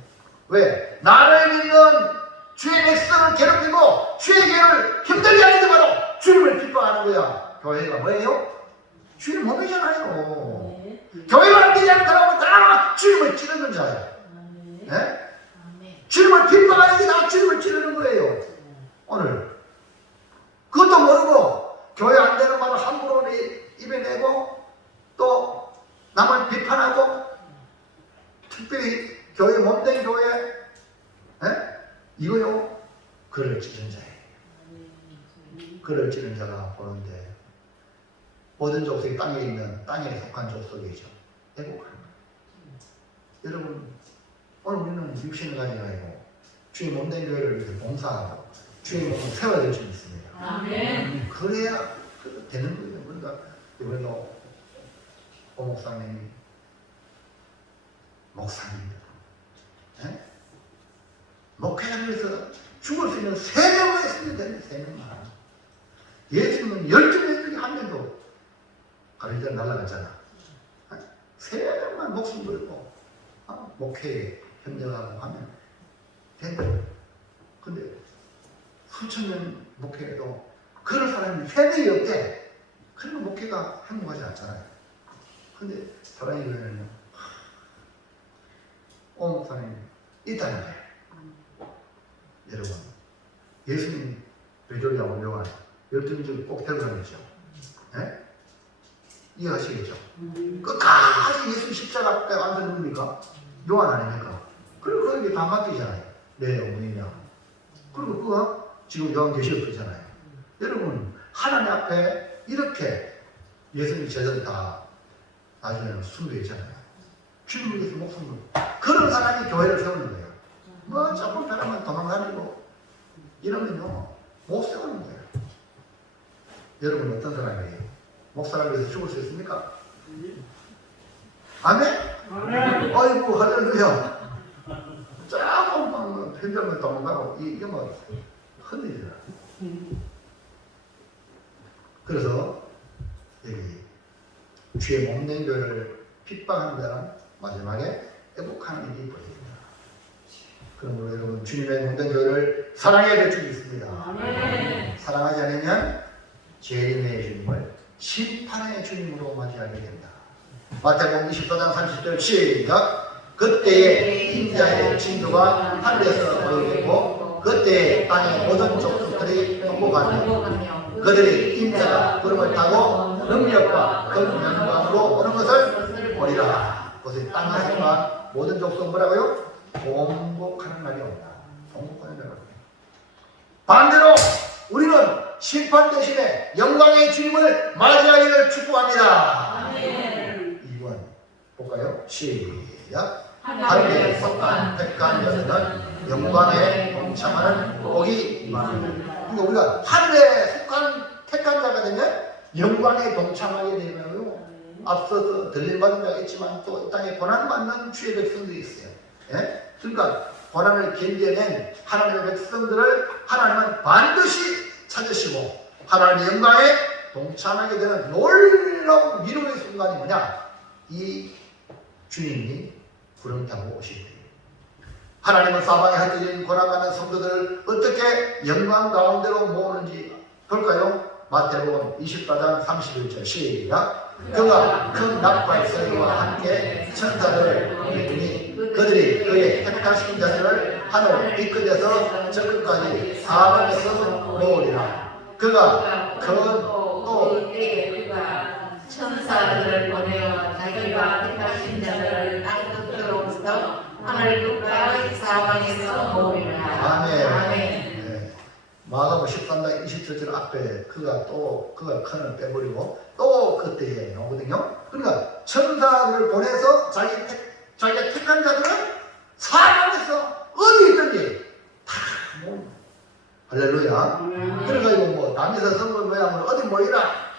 왜? 나를 믿는 주의 백성을 괴롭히고 주의 교회를 힘들게 하는 게 바로 주님을 핍박하는 거야. 교회가 뭐예요? 주님 몸이잖아요. 교회가 안 되지 않는 사람은 다 주님을 찌르는 자예요. 네? 주님을 핍박하는 게 다 주님을 찌르는 거예요. 오늘 그것도 모르고 교회 안 되는 말을 함부로 입에 내고 또 남을 비판하고 특별히 교회 몸된 교회 이거요. 그를 찌른 자예요. 그를 찌른 자가 보는데 모든 족속이 땅에 있는 땅에 속한 족속이죠. 애국하는 거예요. 여러분 오늘 우리는 육신을 가지고 아니고 주의 몸된 교회를 위해서 봉사하고 주의 몸을 세워야 될 줄 믿습니다. 아멘. 그래야 되는 거예요. 그러니까 이번에도 오 목사님이 목사님입니다. 목회자를 위해서 죽을 수 있는 3명을 했으면 되는데 3명만. 예수님은 12명 중에 1명도 가리자 날아갔잖아. 3명만 목숨 걸고 목회에 협력하고 하면 된다. 근데 수천 명 목회에도 그런 사람이 3명이 없대. 그러면 목회가 행복하지 않잖아요. 근데 사랑의 교회는요, 오 목사님 있다는 거예요. 여러분, 예수님 베드로야 요한 12명 중에 꼭 데려가겠죠. 네? 이해하시겠죠? 끝까지 예수 십자가 앞에 앉아 누굽니까? 요한 아닙니까? 그리고 그게 다 맡기잖아요. 내 어머니냐. 그리고 그거 지금 요한계시록이잖아요. 여러분, 하나님 앞에 이렇게 예수님 제자들 다 나중에는 순교했잖아요. 주님을 위해서 목숨을. 그런 사람이 교회를 세우는 거예요. 뭐 조금 사람은 도망다니고 이러면요 못 세우는 거예요. 여러분 어떤 사람이에요? 목사를 위해서 죽을 수 있습니까? 아멘? 아이고 할렐루야. 조금만 편견을 도망가고 이게 뭐 흔들리잖아. 그래서 여기 주의 몸된 교회를 핍박하는 자는 마지막에 애국하는 일이 벌어집니다. 그러므로 여러분 주님의 몸된 교회를 사랑해야 될 줄이 있습니다. 사랑하지 않으면 재림의 주님을 심판의 주님으로 맞이하게 된다. 마태복음 24장 30절 시작. 그때에 인자의 징조가 하늘에서 보이겠고 그때에 땅의 모든 족속들이 통곡하며 그들이 인자가 구름을 타고 능력과 큰 영광으로 오는 것을 보리라. 그것이 땅의 생각 모든 족속 뭐라고요? 통곡하는 날이 온다. 통곡하는 날이 온다. 반대로 우리는 심판 대신에 영광의 주님을 맞이하기를 축복합니다. 2번 볼까요? 시작. 하늘에 속한 택한 자들은 영광에 동참하는 복이 임합니다. 그러니까 우리가 하늘에 속한 택한 자가 되면 영광에 동참하게 되면요, 앞서서 들린 바는 자가 있지만 또 이 땅에 고난받는 주의 백성들이 있어요. 예? 그러니까 고난을 견뎌낸 하나님의 백성들을 하나님은 반드시 찾으시고 하나님의 영광에 동참하게 되는 놀라운 위로의 순간이 뭐냐? 이 주님이 구름 타고 오실 때예요. 하나님은 사방에 흩어진 고난받는 성도들을 어떻게 영광 가운데로 모으는지 볼까요? 마태복음 24장 31절 시작. 그가 큰 나팔 소리와 함께 천사들을 보내주니 그들이 그의 택하신 자들을 하늘 이끌려서 저 끝까지 사방에서 모으리라. 그가 또 천사들을 보내어 자기가 택하신 자들을 땅 끝으로부터 하늘 끝까지 사방에서 모으리라. 아멘. 마가복음 13장 27절 앞에 그가 큰을 빼버리고 또 그때에 나오거든요. 그러니까 천사들을 보내서 자기가 택한 자들은 사방에서 어디 있든지 다 모으는. 할렐루야. 그래가지고 뭐 선거, 당에서 선거 모양으로 어디 모이라,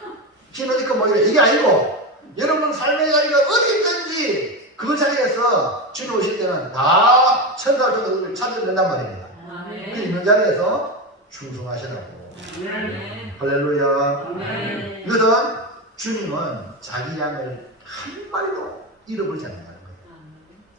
어디까 모이라 이게 아니고 여러분 삶의 자리가 어디 있든지 그 자리에서 주님 오실 때는 다 천사와 천사를 찾아낸단 말입니다. 그 있는 자리에서 충성하시라고. 할렐루야. 이것은 주님은 자기 양을 한 마리도 잃어버리지 않는다는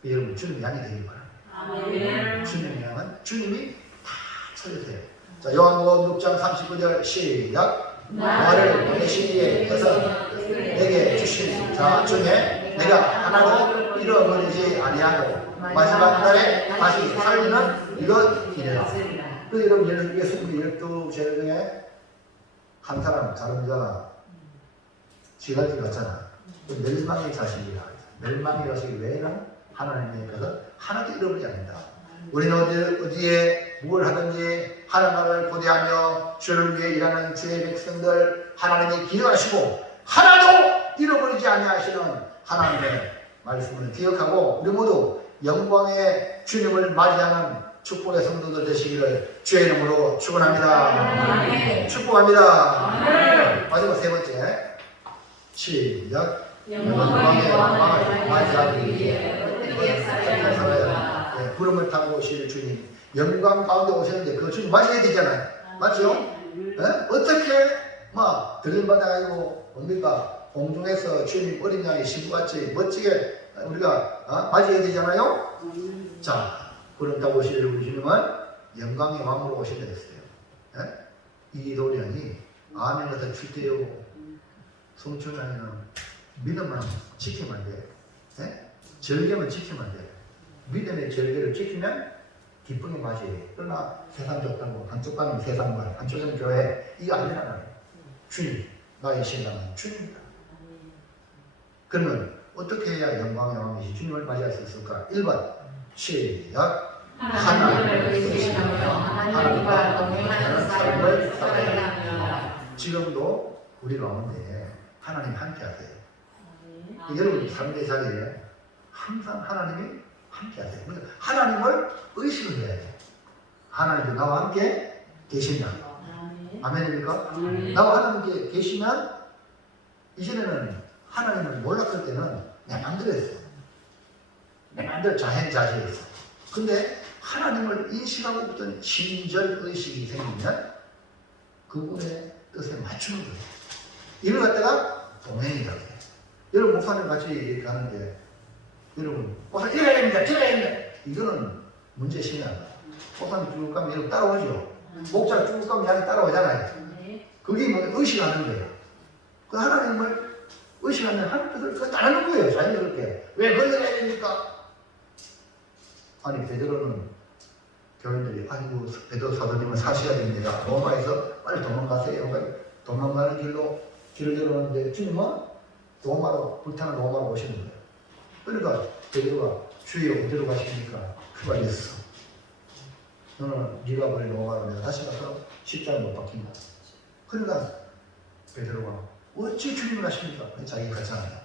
거예요. 여러분 주님 양이 되길 바랍니다. 주님 양은 주님이 다 찾으세요. 자, 요한복음 6장 39절 시작. 나를 보내시기에 해서 내게 주신 자 중에 내가 하나도 잃어버리지 아니하고 마지막 날에 다시 살리는 이것이니라. 그 여러분 예수님이 12제자 중에 한 사람 다른 자가 지갈길 갔잖아. 멸망의 자식이라. 멸망의 자식이 왜냐면 하나님의 것은 하나도 잃어버리지 않는다. 우리는 어디에 뭘 하든지 하나님을 고대하며 주를 위해 일하는 주의 백성들 하나님이 기억하시고 하나도 잃어버리지 아니하시는 하나님의 말씀을 기억하고 우리 모두 영광의 주님을 맞이하는 축복의 성도들 되시기를 주의 이름으로 축원합니다. 축복합니다. 마지막 세 번째 시작. 영광의 왕을 맞이하기 위해 구름을 타고 오실 주님 영광 가운데 오셨는데 그 주님 맞이해야 되잖아요. 맞죠? 어떻게 막 들림받아가지고 뭡니까 공중에서 주님 어린 양의 신부같이 멋지게 우리가 맞이해야 되잖아요. 자, 구름 타고 오실 우리 주님은 영광의 왕으로 오신다 했어요. 이도련이 아멘 같은 출대요 성춘하면 믿음만 지키면 안 돼. 절개만 지키면 안 돼. 믿음의 절개를 지키면 기쁨의 맛이에요. 그러나 세상 좋다고 한쪽 가면 세상과 한쪽은 교회 이거 아니라는 주님 나의 신랑은 주님이다. 그러면 어떻게 해야 영광의 왕이시 주님을 맞이할 수 있을까? 1번 시작. 하나님을 의지하며 하나님과 동행하는 삶을 살아야. 지금도 우리 가운데 하나님 함께 하세요. 여러분 삶의 자리에 항상 하나님이 함께 하세요. 그러니까 하나님을 의식을 해야 돼요. 하나님이 나와 함께 계신다. 아멘입니까? 나와 하나님께 계시면 이전에는 하나님을 몰랐을 때는 내 맘대로 했어. 내 맘대로 자행자재했어. 근데 하나님을 인식하고부터 친절의식이 생기면 그분의 뜻에 맞추는 거예요. 이걸 갖다가 동행이라고 해요. 여러분 목사님 같이 얘기하는데 여러분 목사님 이래야 됩니다. 저래야 됩니다. 이거는 문제심이 아니에요. 목사님 쭉 가면 여러분 따라오죠. 목자 쭉 가면 양이 따라오잖아요. 그게 뭐 의식하는 거예요. 그 하나님을 의식하는 하나님 뜻을 그거 따르는 거예요. 자연스럽게. 왜 걸려야 됩니까? 아니 베드로는 교인들이 아이고 베드로 사도님은 사셔야 됩니다. 로마에서 빨리 도망가세요. 도망가는 길로 길을 열었는데 주님은 로마로 불타는 로마로 오시는 거예요. 그러니까 베드로가 주여 어디로 가십니까? 그가 예수. 너는 네가 버린 로마로 내가 다시 가서 십자가 못 박힌다. 그러니까 베드로가 어찌 주님을 하십니까? 자기가 가잖아요.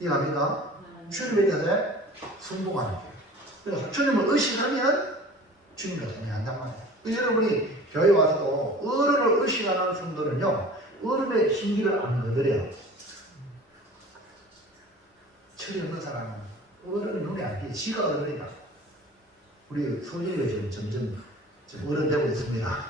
이해갑니까? 주님에 대해서 순종하는 거예요. 그래서 주님을 의식하면 주님과 동행한단 말이에요. 여러분이 교회 와서도 어른을 의식하는 성도는요, 어른의 신기를 안 거들어요. 철이 없는 사람은 어른은 눈에 안 띄어요. 지가 어른이다. 우리 소진이가 지금 점점 어른 되고 있습니다.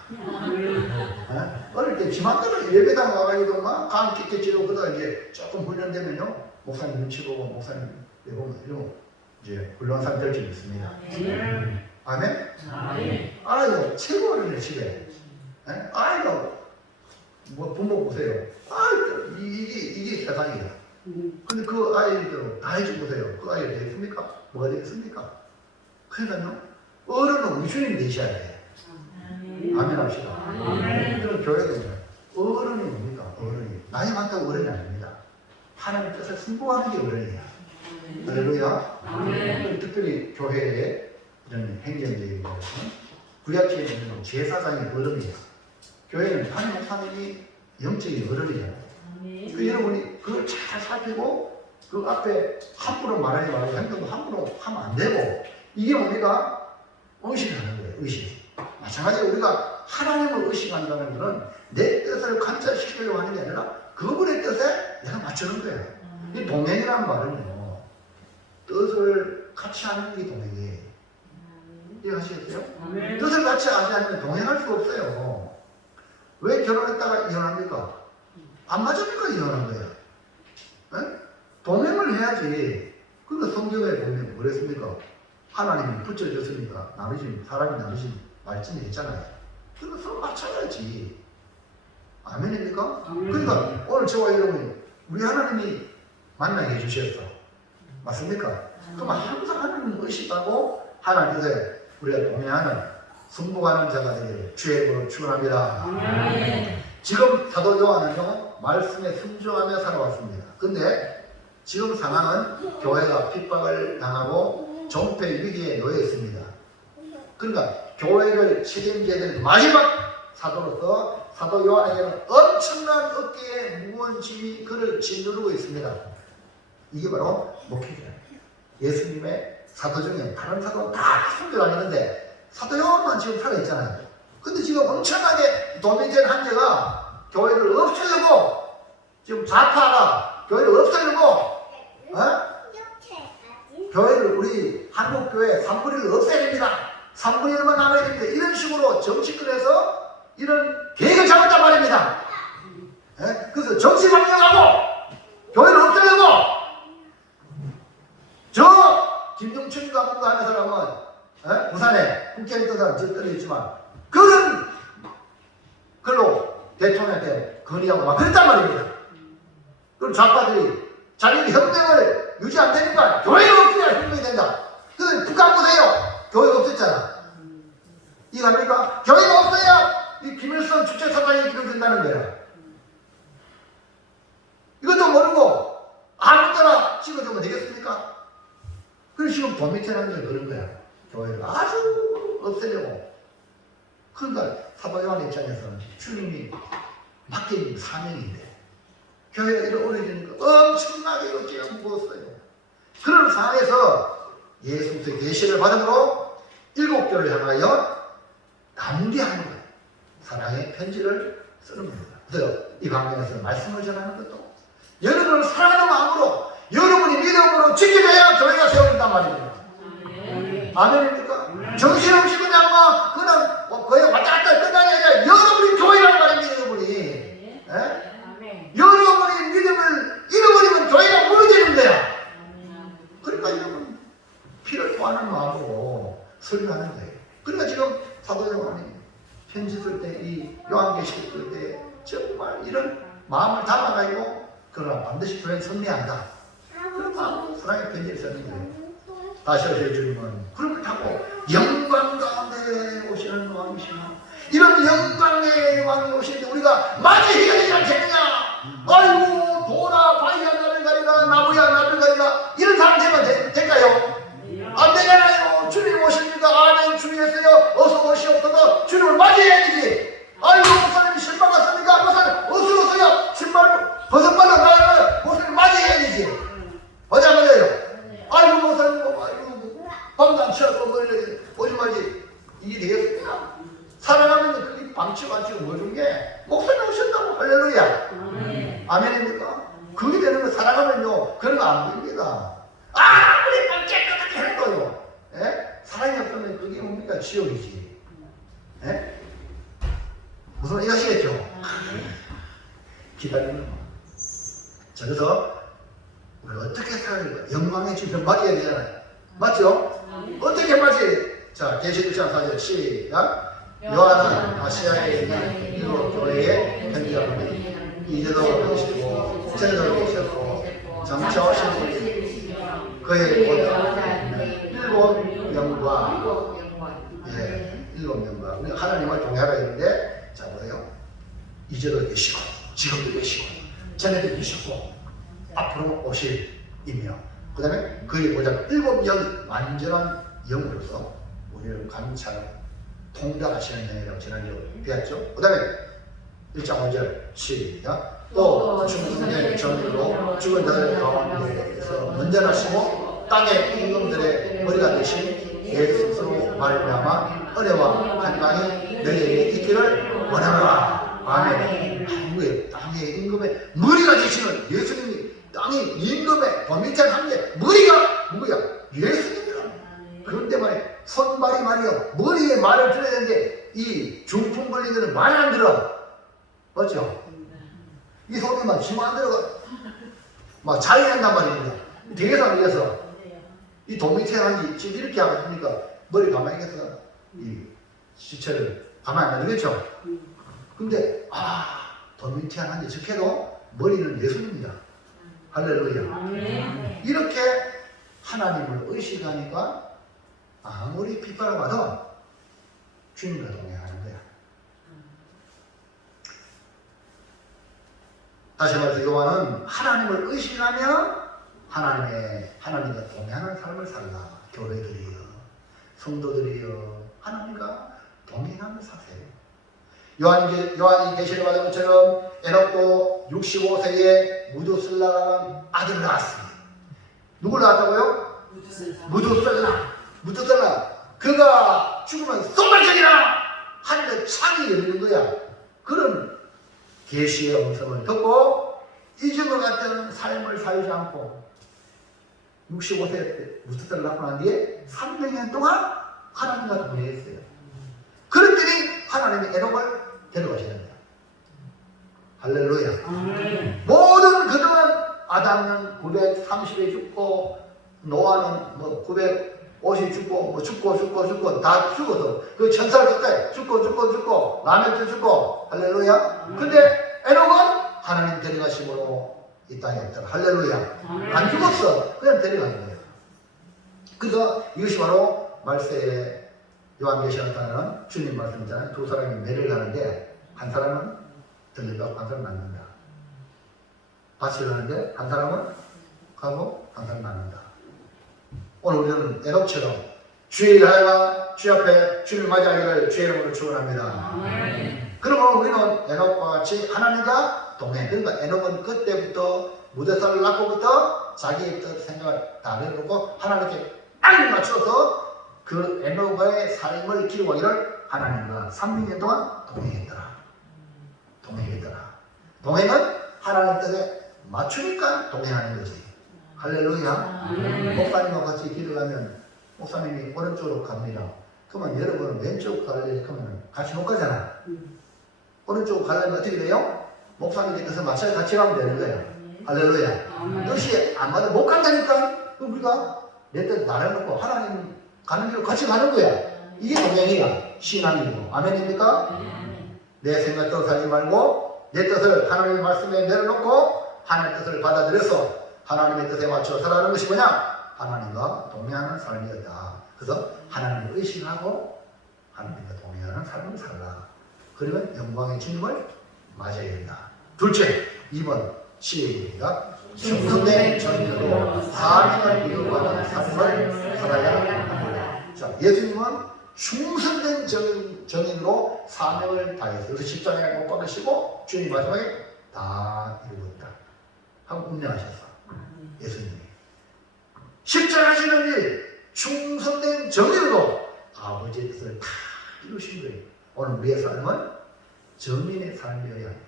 어릴 때 지맘대로 예배당 와가지고 막 강 깊게 찌르고 그러다가 이제 조금 훈련되면요, 목사님 눈치 보고 목사님 이러고 이제 훌륭한 사람 될 줄 믿습니다. 아멘? 아이고 최고 어른이에요 집에. 아이가 뭐 부모 보세요. 아이고 이게 세상이에요. 근데 그 아이들 다 해주고 보세요. 그 아이들 되겠습니까? 뭐가 되겠습니까? 그러니까요, 어른은 우리 주님 되셔야 돼요. 아멘 합시다. 그럼 교회는 어른이 뭡니까? 어른이 나이 많다고 어른이 아닙니다. 하나님 뜻을 승부하는 게 어른이야. 할렐루야. 특별히 교회의 이런 행정적인 것은 구약지에 있는 제사장이 어른이야. 교회는 한 목사님이 영적인 어른이잖아요. 그 여러분이 그걸 잘 살피고 그 앞에 함부로 말하지 말고 행동도 함부로 하면 안 되고, 이게 뭡니까? 의식을 하는 거예요. 의식. 마찬가지로 우리가 하나님을 의식한다는 것은 내 뜻을 관철시키려고 하는 게 아니라 그분의 뜻에 내가 맞추는 거예요. 이 동행이라는 말은요, 뜻을 같이 하는 게 동행이에요. 이해하시겠어요? 뜻을 같이 하지 않으면 동행할 수 없어요. 왜 결혼했다가 이혼합니까? 안 맞으니까 이혼한 거예요. 에? 동행을 해야지. 그러니까 성경에 보면 뭐랬습니까? 하나님이 붙여줬으니까 나머지 사람이 나머지 말씀이 했잖아요. 그러니까 서로 맞춰야지. 아멘입니까? 그러니까 오늘 저와 여러분이 우리 하나님이 만나게 해주셨어. 맞습니까? 그럼 항상 하나님을 의식하고 하나님 뜻에 우리가 동행하는 승복하는 자가 되기를 주의 이름으로 축원합니다. 지금 사도 요한은요 말씀에 순종하며 살아왔습니다. 근데 지금 상황은 교회가 핍박을 당하고 종패 위기에 놓여 있습니다. 그러니까 교회를 책임져야 될 마지막 사도로서 사도 요한에게는 엄청난 어깨에 무거운 짐이 그를 짓누르고 있습니다. 이게 바로 목회자예요. 예수님의 사도 중에 다른 사도는 다 순교하는데 사도 요한만 지금 살아있잖아요. 근데 지금 엄청나게 도민된 한계가 교회를 없애려고 지금 좌파가 교회를 없애려고 교회를 우리 한국교회 3분의 1을 없애야 됩니다. 3분의 1만 남아야 됩니다. 이런 식으로 정치권에서 이런 계획을 잡았단 말입니다. 그래서 정치 방향하고 교회를 없애려고 저 김종춘과 뭔가 하는 사람은 부산에 국회에 있던 사람 지금 떨어졌지만 그런 글로 대통령한테 건의하고 막 그랬단 말입니다. 그럼 좌파들이 자기들 혁명을 유지 안 되니까 교회가 없어야 혁명이 된다. 그래서 북한 보세요. 교회가 없었잖아. 이해합니까? 교회가 없어야 이 김일성 주체사상이 이루어진다는 거야. 이것도 모르고 아무거나 찍어주면 되겠습니까? 그래서 지금 도미테라는 게 그런 거야. 교회를 아주 없애려고. 그러니까 사도 요한 입장에서는 주님이 맡긴 사명인데 교회가 이렇게 오래되니까 엄청나게 어깨가 무거웠어요. 그런 상황에서 예수의 계시를 받음으로 7교를 향하여 담대하는 거예요. 사랑의 편지를 쓰는 겁니다. 그래서 이 방송에서 말씀을 전하는 것도 여러분을 사랑하는 마음으로 여러분이 믿음으로 지켜져야 교회가 세워진단 말입니다. 아멘입니까? 정신없이 그냥 거의 왔다 갔다 끝나는 게 아니라 여러분이 교회란 말입니다. 여러분이 믿음을 잃어버리면 교회가 무너지는 거야. 그러니까 여러분 피를 토하는 마음으로 설교하는 거예요. 그러니까 지금 사도 요한이 편지 쓸 때 이 요한계시록 쓸 때 정말 이런 마음을 담아가지고 그러나 반드시 교회는 승리한다. 그런 마음으로 사랑의 편지를 쓰는 거예요. 다시 어제 주님은 구름을 타고 영광 가운데 오시는 왕이시나 이런 영광의 왕이 오시는데 우리가 맞이해야 되지 않겠느냐. 아이고 도나 바위야 나를 가리라 나무야 나를 가리라 이런 사람 되면 될까요? 안 되잖아요. 주님 오십니까? 아멘 주님이세요. 어서 오시옵소서. 주님을 맞이해야 되지. 아이고 목사님이 신발 갔습니까? 목사님 어서 오세요. 신발 벗어발로 나가면 목사님 맞이해야 되지. 맞아 맞아요. 아이고 목사님 아이고 밤도 안 치웠고 머리를 오지 말지. 이게 되겠습니까? 살아가면 그게 방치고 안 치고 뭐 준 게 목사님 오셨다고 할렐루야. 아멘입니까? 그게 되는 거 살아가면요 그런 거 안 보입니다. 아무리 깨끗하게 해도요 사랑이 없으면 그게 뭡니까? 지옥이지. 무슨 말 이해하시겠죠? 기다리는 거. 자, 그래서 우리 어떻게 살아야 영광의 주편 맞이해야 되잖아요. 맞죠? 어떻게 맞이해야 돼? 자, 계시 1장 4절 시작. 요한은 아시아에 있는 일곱 교회에 편지하노니 이제도 계시고 전에도 계셨고 장차 오신 분이 그의 보좌 일곱 명과 일곱 명과 우리 하나님을 동행하라 했는데 자 보세요. 이제도 계시고 지금도 계시고 전에도 계시고 앞으로 오실 이며 그 다음에 그의 보좌 일곱 명 완전한 영으로서 우리를 감찰 통달하시는 영이라고 지난주 배웠죠. 그 다음에 1장 5절 시작. 또 충성된 정의로 죽은 자들 가운데에서 먼저 나시고 땅의 임금들의 머리가 되신 예수 스스로 말미암아 은혜와 평강이 너희에게 있기를 원하노라. 아멘. 한국의 땅의 임금의 머리가 되시는 예수님이 땅의 임금의 더 밑에 한게 머리가 누구야? 예수님이라. 그런데 말이야, 손발이 말이야, 머리에 말을 들어야 되는데 이 중풍 걸리는 말 안 들어. 맞죠? 이 손이 막 힘 안 들어가. 막 자유한단 말입니다. 대개상 위해서 이 도미체 한지 지금 이렇게 하겠습니까? 머리 가만히 있어서 이 시체를 가만히 안 놔두겠죠? 근데 도미체 한지 적해도 머리는 예수님입니다. 할렐루야. 이렇게 하나님을 의식하니까 아무리 핍박을 받아도 주님과 동행하는 거야. 다시 말해서 요한은 하나님을 의식하며 하나님과 동행하는 삶을 살라. 교회들이여, 성도들이여, 하나님과 동행하며 사세요. 요한이 계시를 받은 것처럼 에녹도 65세에 무두슬라라는 아들을 낳았습니다. 누굴 낳았다고요? 무두슬라. 그가 죽으면 쏟아지리라 하늘에 창이 열리는 거야. 그런 계시의 음성을 듣고 이전과 같은 삶을 살지 않고 65세 때 무두슬라를 낳고 난 뒤에 300년 동안 하나님과 동행했어요. 그랬더니 하나님이 에녹을 데려가시는 거야. 할렐루야. 모든 그동안 아담은 930에 죽고 노아는 뭐 950 죽고 뭐 죽고 다 죽어서 그 천사를 가까이 죽고 라멕도 죽고 할렐루야. 근데 에녹은 하나님 데려가심으로 이 땅에 있더라. 할렐루야. 안 죽었어. 그냥 데려가는 거예요. 그래서 이것이 바로 말세에 요한계시록에 따르는 주님 말씀이잖아요. 두 사람이 매를 가는데 한 사람은 들려가고 한 사람은 낳는다. 밭을 가는데 한 사람은 가고 한 사람은 낳는다. 오늘 우리는 에녹처럼 주의 일을 하여 주 앞에 주님을 맞이하기를 주의 이름으로 축원합니다. 그러면 우리는 에녹과 같이 하나님과 동행. 그러니까 에녹은 그때부터 무대살을 낳고부터 자기의 뜻 생각을 다 내려놓고 하나님께 딱 맞춰서 그 에녹의 삶을 기록하기를 하나님과 300년 동안 동행했더라. 동행은 하나님 뜻에 맞추니까 동행하는 거지. 할렐루야. 목사님과 같이 길을 가면 목사님이 오른쪽으로 갑니다. 그러면 여러분은 왼쪽 가려면 같이 못 가잖아. 오른쪽으로 가려면 어떻게 돼요? 목사님께 뜻을 맞춰서 같이 가면 되는 거예요. 할렐루야. 뜻이 안 맞아 못 간다니까. 그럼 우리가 내 뜻 나눠놓고 하나님 가는 길로 같이 가는 거야. 이게 동행이야. 신앙이고. 아멘입니까? 내 생각대로 살지 말고 내 뜻을 하나님의 말씀에 내려놓고 하나님의 뜻을 받아들여서 하나님의 뜻에 맞춰 살아가는 것이 뭐냐? 하나님과 동행하는 삶이었다. 그래서 하나님을 의식하고 하나님과 동행하는 삶을 살라. 그러면 영광의 주님을 맞아야 된다. 둘째, 2번 시작. 충성된 정인으로 사명을 이루어가는 삶을 살아야 합니다. 자, 예수님은 충성된 정인으로 사명을 다해서 그래서 십자가에 못 박으시고 주님 마지막에 다 이루었다 하고 운명하셨어. 예수님이 십자가 지는 일 충성된 정인으로 아버지의 뜻을 다 이루신 거예요. 오늘 우리의 삶은 정인의 삶이어야 합니다.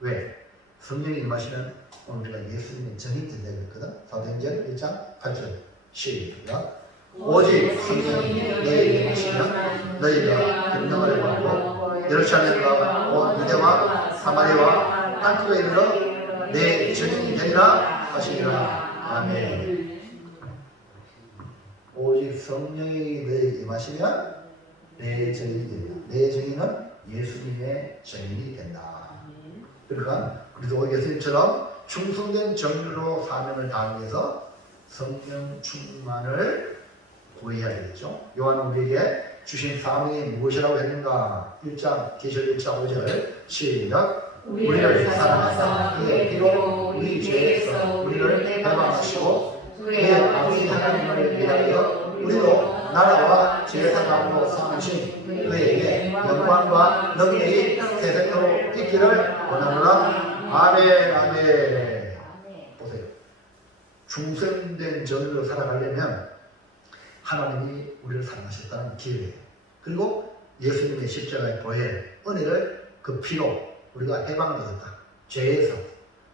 왜? 성령이 임하시면 오늘 우리가 예수님의 정인 된다고 했거든. 사도행전 1장 8절 시작. 오직 성령이 너희에게 임하시면 너희가 권능을 받고 예루살렘과 온 유대와 사마리아와 땅끝에 이르러 내 정인이 되리라 하시니라. 아멘. 오직 성령이 너희에게 임하시면 내 정인이 된다. 내 정인은 예수님의 정인이 된다. 그러니까 우리도 예수님처럼 충성된 정인으로 사명을 다하기 위해서 성령 충만을 구해야 되겠죠. 요한은 우리에게 주신 사명이 무엇이라고 했는가? 1장 계시록 1장 5절 시작. 우리를 사랑하사 그의 피로 우리 죄에서 우리를 해방하시고 그의 아버지 하나님을 위하여 우리도 나라와 제사장으로 삼으신 그에게 영광과 능력이 세세토록 있기를 원하노라. 아멘. 아멘. 보세요. 충성된 정의로 살아가려면 하나님이 우리를 사랑하셨다는 기회예요. 그리고 예수님의 십자가의 보혈, 은혜를 그 피로 우리가 해방을 얻었다. 죄에서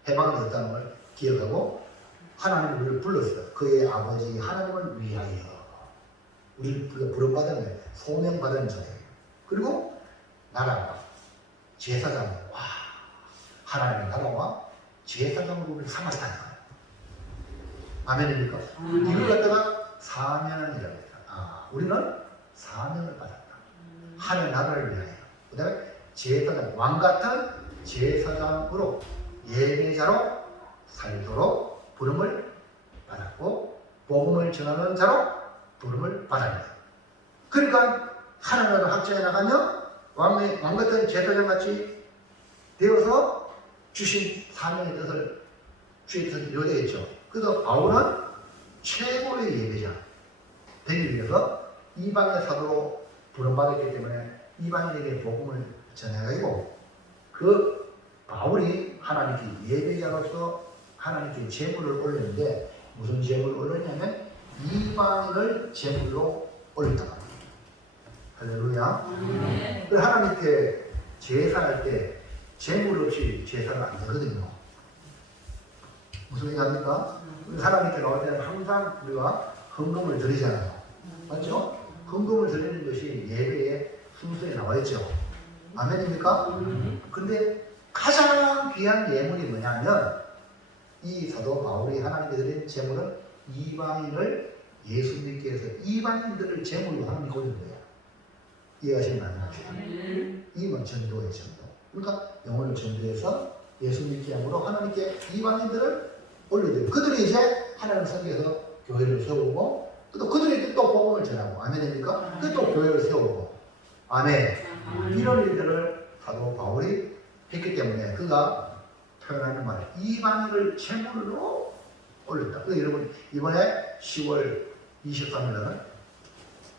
해방을 얻었다는 걸 기억하고 하나님이 우리를 불렀어요. 그의 아버지 하나님을 위하여 우리를 부름받은 소명받은 자예요. 그리고 나라와 제사장, 와, 하나님의 나라와 제사장으로 우리를 삼았다는 거예요. 아멘입니까? 이걸 갖다가 사명이라고 합니다. 우리는 사명을 받았다. 하늘 나라를 위하여. 그 다음에 제사장, 왕같은 제사장으로 예배자로 살도록 부름을 받았고 복음을 전하는 자로 부름을 받았다. 그러니까 하나님을 확장해 나가면 왕같은 제사장같이 되어서 주신 사명의 뜻을 주의 뜻을 이루어야 되겠죠. 그래서 바울은 최고의 예배자 되기 위해서 이방의 사도로 부름받았기 때문에 이방인에게 복음을 전해가지고 그 바울이 하나님께 예배자로서 하나님께 제물을 올렸는데 무슨 제물을 올렸냐면 이방인을 제물로 올렸다. 할렐루야. 그 하나님께 제사할 때 제물 없이 제사를 안 되거든요. 무슨 얘기합니까? 하나님께 나올 때는 항상 우리가 헌금을 드리잖아요. 맞죠? 헌금을 드리는 것이 예배의 순서에 나와 있죠. 아멘입니까? 근데 가장 귀한 예물이 뭐냐면 이 사도 바울이 하나님께 드린 제물은 이방인을 예수 믿게 해서 이방인들을 제물로 하나님이 고른 거예요. 이해하시나요? 이건 전도의 전도. 그러니까 영혼을 전도해서 예수 믿게 함으로 하나님께 이방인들을 올려줘요. 그들이 이제 하나님을 섬겨서 교회를 세우고 또 그들이 또 복음을 전하고 아멘입니까? 그 또 교회를 세우고 아멘. 이런 일들을 사도 바울이 했기 때문에 그가 표현하는 말 이방인을 제물로 올렸다. 그래서 여러분 이번에 10월 23일 날은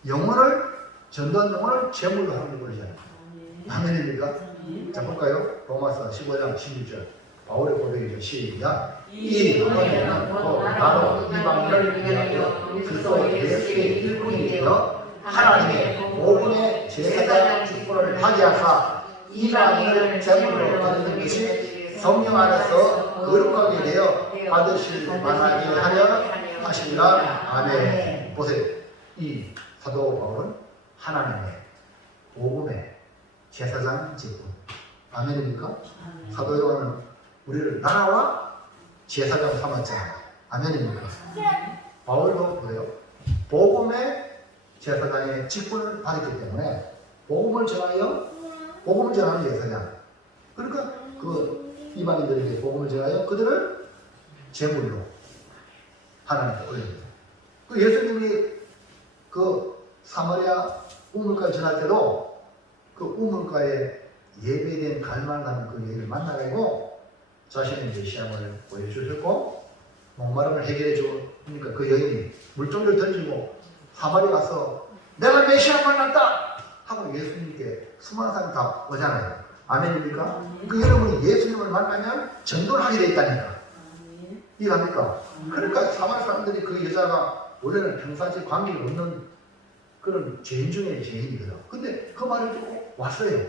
영혼을 전도한 영혼을 제물로 하나님 올리잖아요. 아멘입니까? 자 볼까요? 로마서 15장 16절 바울의 고백이죠. 시작. 이 은혜는 또 나로 이방인을 위하여 그리스도 예수의 일꾼이 되어 하나님의 복음의 제사장 직분을 하게 하사 이방인을 제물로 받는 것이 성령 안에서 거룩하게 되어 받으실 만하게 하려 하시니라. 아멘. 보세요. 이 사도 바울은 하나님의 복음의 제사장 직분. 아멘입니까? 사도 요한은 우리를 나라와 제사장 삼았잖아요. 아멘입니까? 바울도 그래요. 복음의 제사장의 직분을 받았기 때문에 복음을 전하는 제사장. 그러니까 그 이방인들에게 복음을 전하여 그들을 제물로 하나님께 올립니다. 그 예수님이 그 사마리아 우물가에 전할 때도 그 우물가에 예배된 갈망하는 그 여인을 만나가지고 자신의 메시아를 보여주셨고 목마름을 해결해 주니까 그 여인이 물종을 던지고 사마리아 가서 내가 메시아 만났다 하고 예수님께 수많은 사람이 다 오잖아요. 아멘입니까? 그 여러분이 예수님을 만나면 전도를 하게 돼 있다니까. 이해합니까? 그러니까 사마리아 사람들이 그 여자가 원래는 평상시 관계가 없는 그런 죄인 중에 죄인이거든. 근데 그 말을 듣고 왔어요.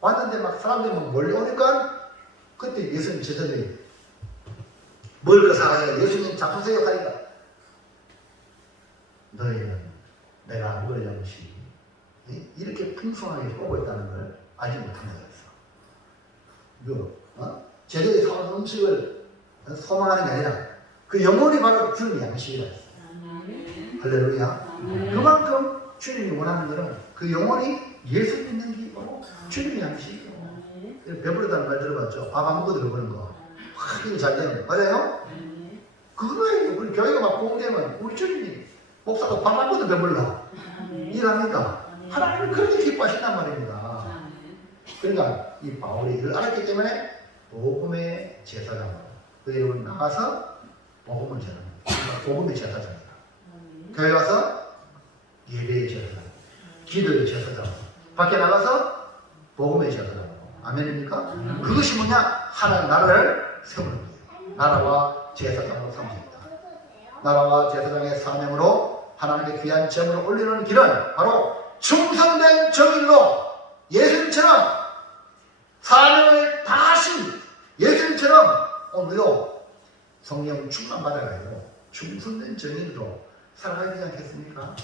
왔는데 막 사람들이 막 몰려오니까 그때 예수님 제자들이 먹을 거 사가지고 예수님 잡수세요 하니까 너희는 내가 먹을 양식이 이렇게 풍성하게 오고 있다는 걸 알지 못한 거였어. 제자들이 사온 음식을 소망하는 게 아니라 그 영혼이 바로 주는 양식이라 했어. 할렐루야. 그만큼 주님이 원하는 것은 그 영혼이 예수 믿는 게 바로 주님의 양식이에요. 배부르다는 말 들어봤죠? 밥 안 먹고 배부른 거. 확 잘 되는 거. 맞아요? 그거예요. 우리 교회가 막 공되면 우리 주님이 목사가 밥 안 먹어도 배불러. 이해합니까? 하나님은 그렇게 기뻐하신단 말입니다. 그러니까 이 바울이 이걸 알았기 때문에 복음의 제사장으로 그 여러분 나가서 복음을 전합니다. 복음의 제사장이다. 교회 와서 예배의 제사장, 기도의 제사장, 밖에 나가서 복음의 제사장. 아멘입니까? 그것이 뭐냐? 하나님 나라를 세우는 거예요. 나라와 제사장으로 삼습니다. 나라와 제사장의 사명으로 하나님의 귀한 제물을 올리는 길은 바로 충성된 정인으로 예수님처럼 사명을 다하신 예수님처럼 오늘도 성령 충만 받아가지고 충성된 정인으로 살아가야 되지 않겠습니까?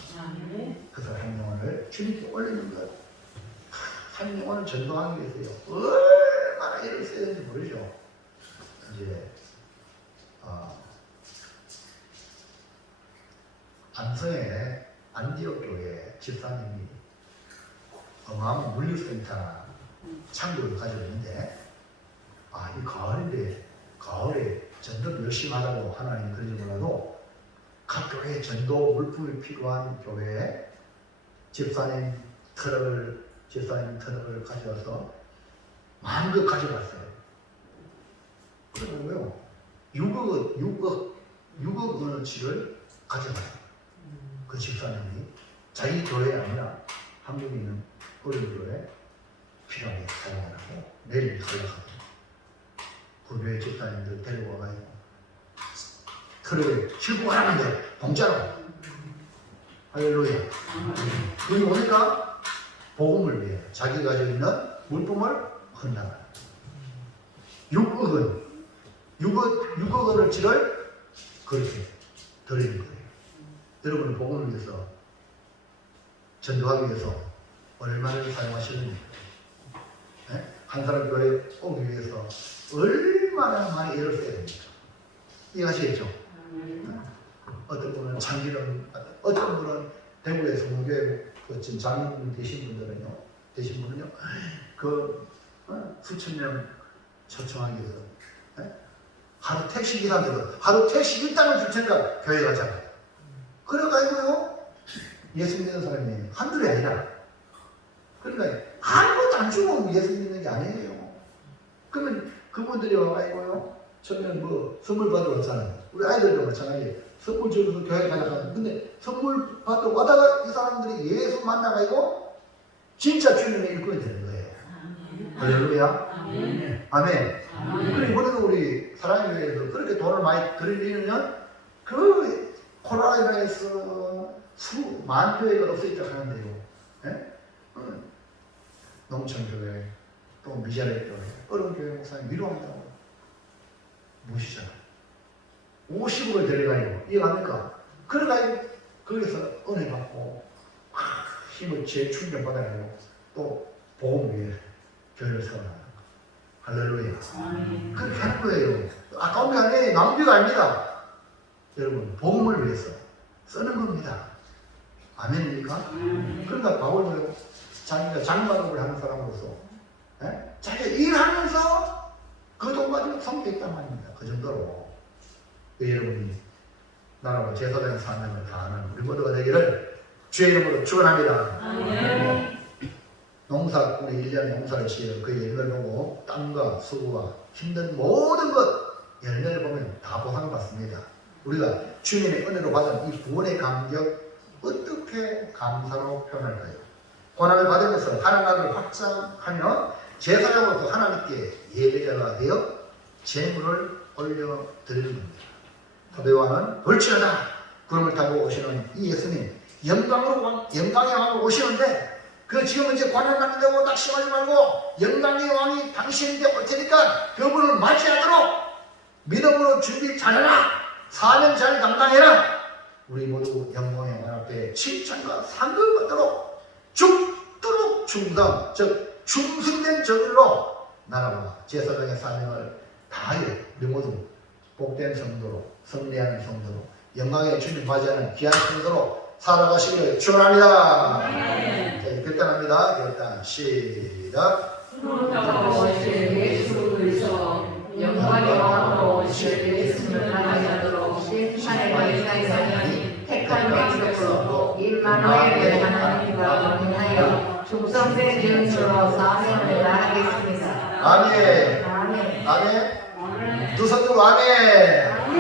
그래서 한 영혼을 주님께 올리는 것, 한 영혼을 전도하기 위해서요 얼마나 애를 써야 되는지 모르죠. 이제 안성의 안디옥 교회 집사님이 어마어마한 물류센터 창조를 가지고 있는데, 이 가을인데 가을에 전도 열심히 하라고 하나님이 그러지 몰라도 각 교회에 전도 물품이 필요한 교회에 집사님 트럭을 가져와서 마음껏 가져갔어요. 그러고요 6억 원어치를 가져가요. 그 집사님이 자기 교회 아니라 한국에 있는 어린 교회 필요하게 사용하라고 매일 연락하고 그 교회 집사님들 데리고 와가지고 트럭에 싣고 가는데 공짜로. 할렐루야. 그게 뭡니까? 복음을 위해 자기가 가지고 있는 물품을 헌납하는 6억 원어치를 그렇게 드리는 거예요. 여러분은 복음을 위해서 전도하기 위해서 얼마를 사용하시는지, 한 사람 교회에 오기 위해서 얼마나 많이 애를 써야 됩니까? 이해하시겠죠? 어떤 분은 참기름, 어떤 분은 대구에 성교회 지금 장인 되신 분은요 그 수천 명 초청하기 위해서 하루 택시 기사인데도 하루 택시 일당을 줄 테니까 교회 가잖아요. 그래가지고요 예수 믿는 사람이 한둘이 아니라, 그러니까 아무것도 안 주고 예수 믿는 게 아니에요. 그러면 그분들이 와가지고요 처음에는 뭐 선물 받으러 왔잖아요. 우리 아이들도 마찬가지예요. 선물 주면서 교회 가다가, 근데 선물 받으러 와다가 이 사람들이 예수 만나가지고 진짜 주님의 일꾼이 되는 거예요. 할렐루야. 아멘. 그리고 이번에도 우리 사랑의 교회에서 그렇게 돈을 많이 들이면 그 코로나로 인해서 수만 교회가 없어졌다 하는데요. 농촌교회, 또 미자리 교회, 어려운 교회 목사님 위로한다고 무시잖아요. 50억을 데려가요. 이해갑니까? 그러다가 거기서 은혜 받고 힘을 재충전 받아가지고 또 복음 위해 교회를 세워나가는 거. 할렐루야. 그렇게 하는 거예요. 아까운 게 아니에요. 낭비가 아닙니다. 여러분 복음을 위해서 쓰는 겁니다. 아멘입니까? 그러니까 바울도 자기가 장막업을 하는 사람으로서 자기가 일하면서 그 돈 가지고 섬겼단 말입니다. 그 정도로 여러분이 나라와 제사장의 사명을 다하는 우리 모두가 되기를 주의 이름으로 축원합니다. 농사, 우리 1년 농사를 지어 그 열매를 보고 땀과 수고와 힘든 모든 것 열매를 보면 다 보상을 받습니다. 우리가 주님의 은혜로 받은 이 구원의 감격 어떻게 감사로 표현할까요? 고난을 받으면서 하나님을 확장하며 제사장으로서 하나님께 예배자가 되어 제물을 올려드리는 겁니다. 토대와는 불치하다 구름을 타고 오시는 이 예수님, 영광의 왕으로 오시는데 그 지금 이제 고난 받는다고 낙심하지 말고 영광의 왕이 당신인데 올 테니까 그분을 맞이하도록 믿음으로 준비 잘해라. 사명 잘 감당해라. 우리 모두 영광의 왕 앞에 칭찬과 상을 받도록 죽도록 충성, 즉 충성된 정일로 나라와 제사장의 사명을 다하여 우리 모두 복된 성도로, 승리하는 성도로, 영광의 주님 맞이하는 귀한 성도로 살아가시기를 축원합니다. 자, 결단합니다. 결단 시작. 오실 예수 그리스도 영광의 왕으로 오실 예수님을 맞이하도록 하나님과 이사이사님 택한 백성으로 임마누엘 하나님과 동행하여 충성된 전수로 사명을 다하겠습니다. 아멘. 아멘. 아멘. 두 손으로 아멘.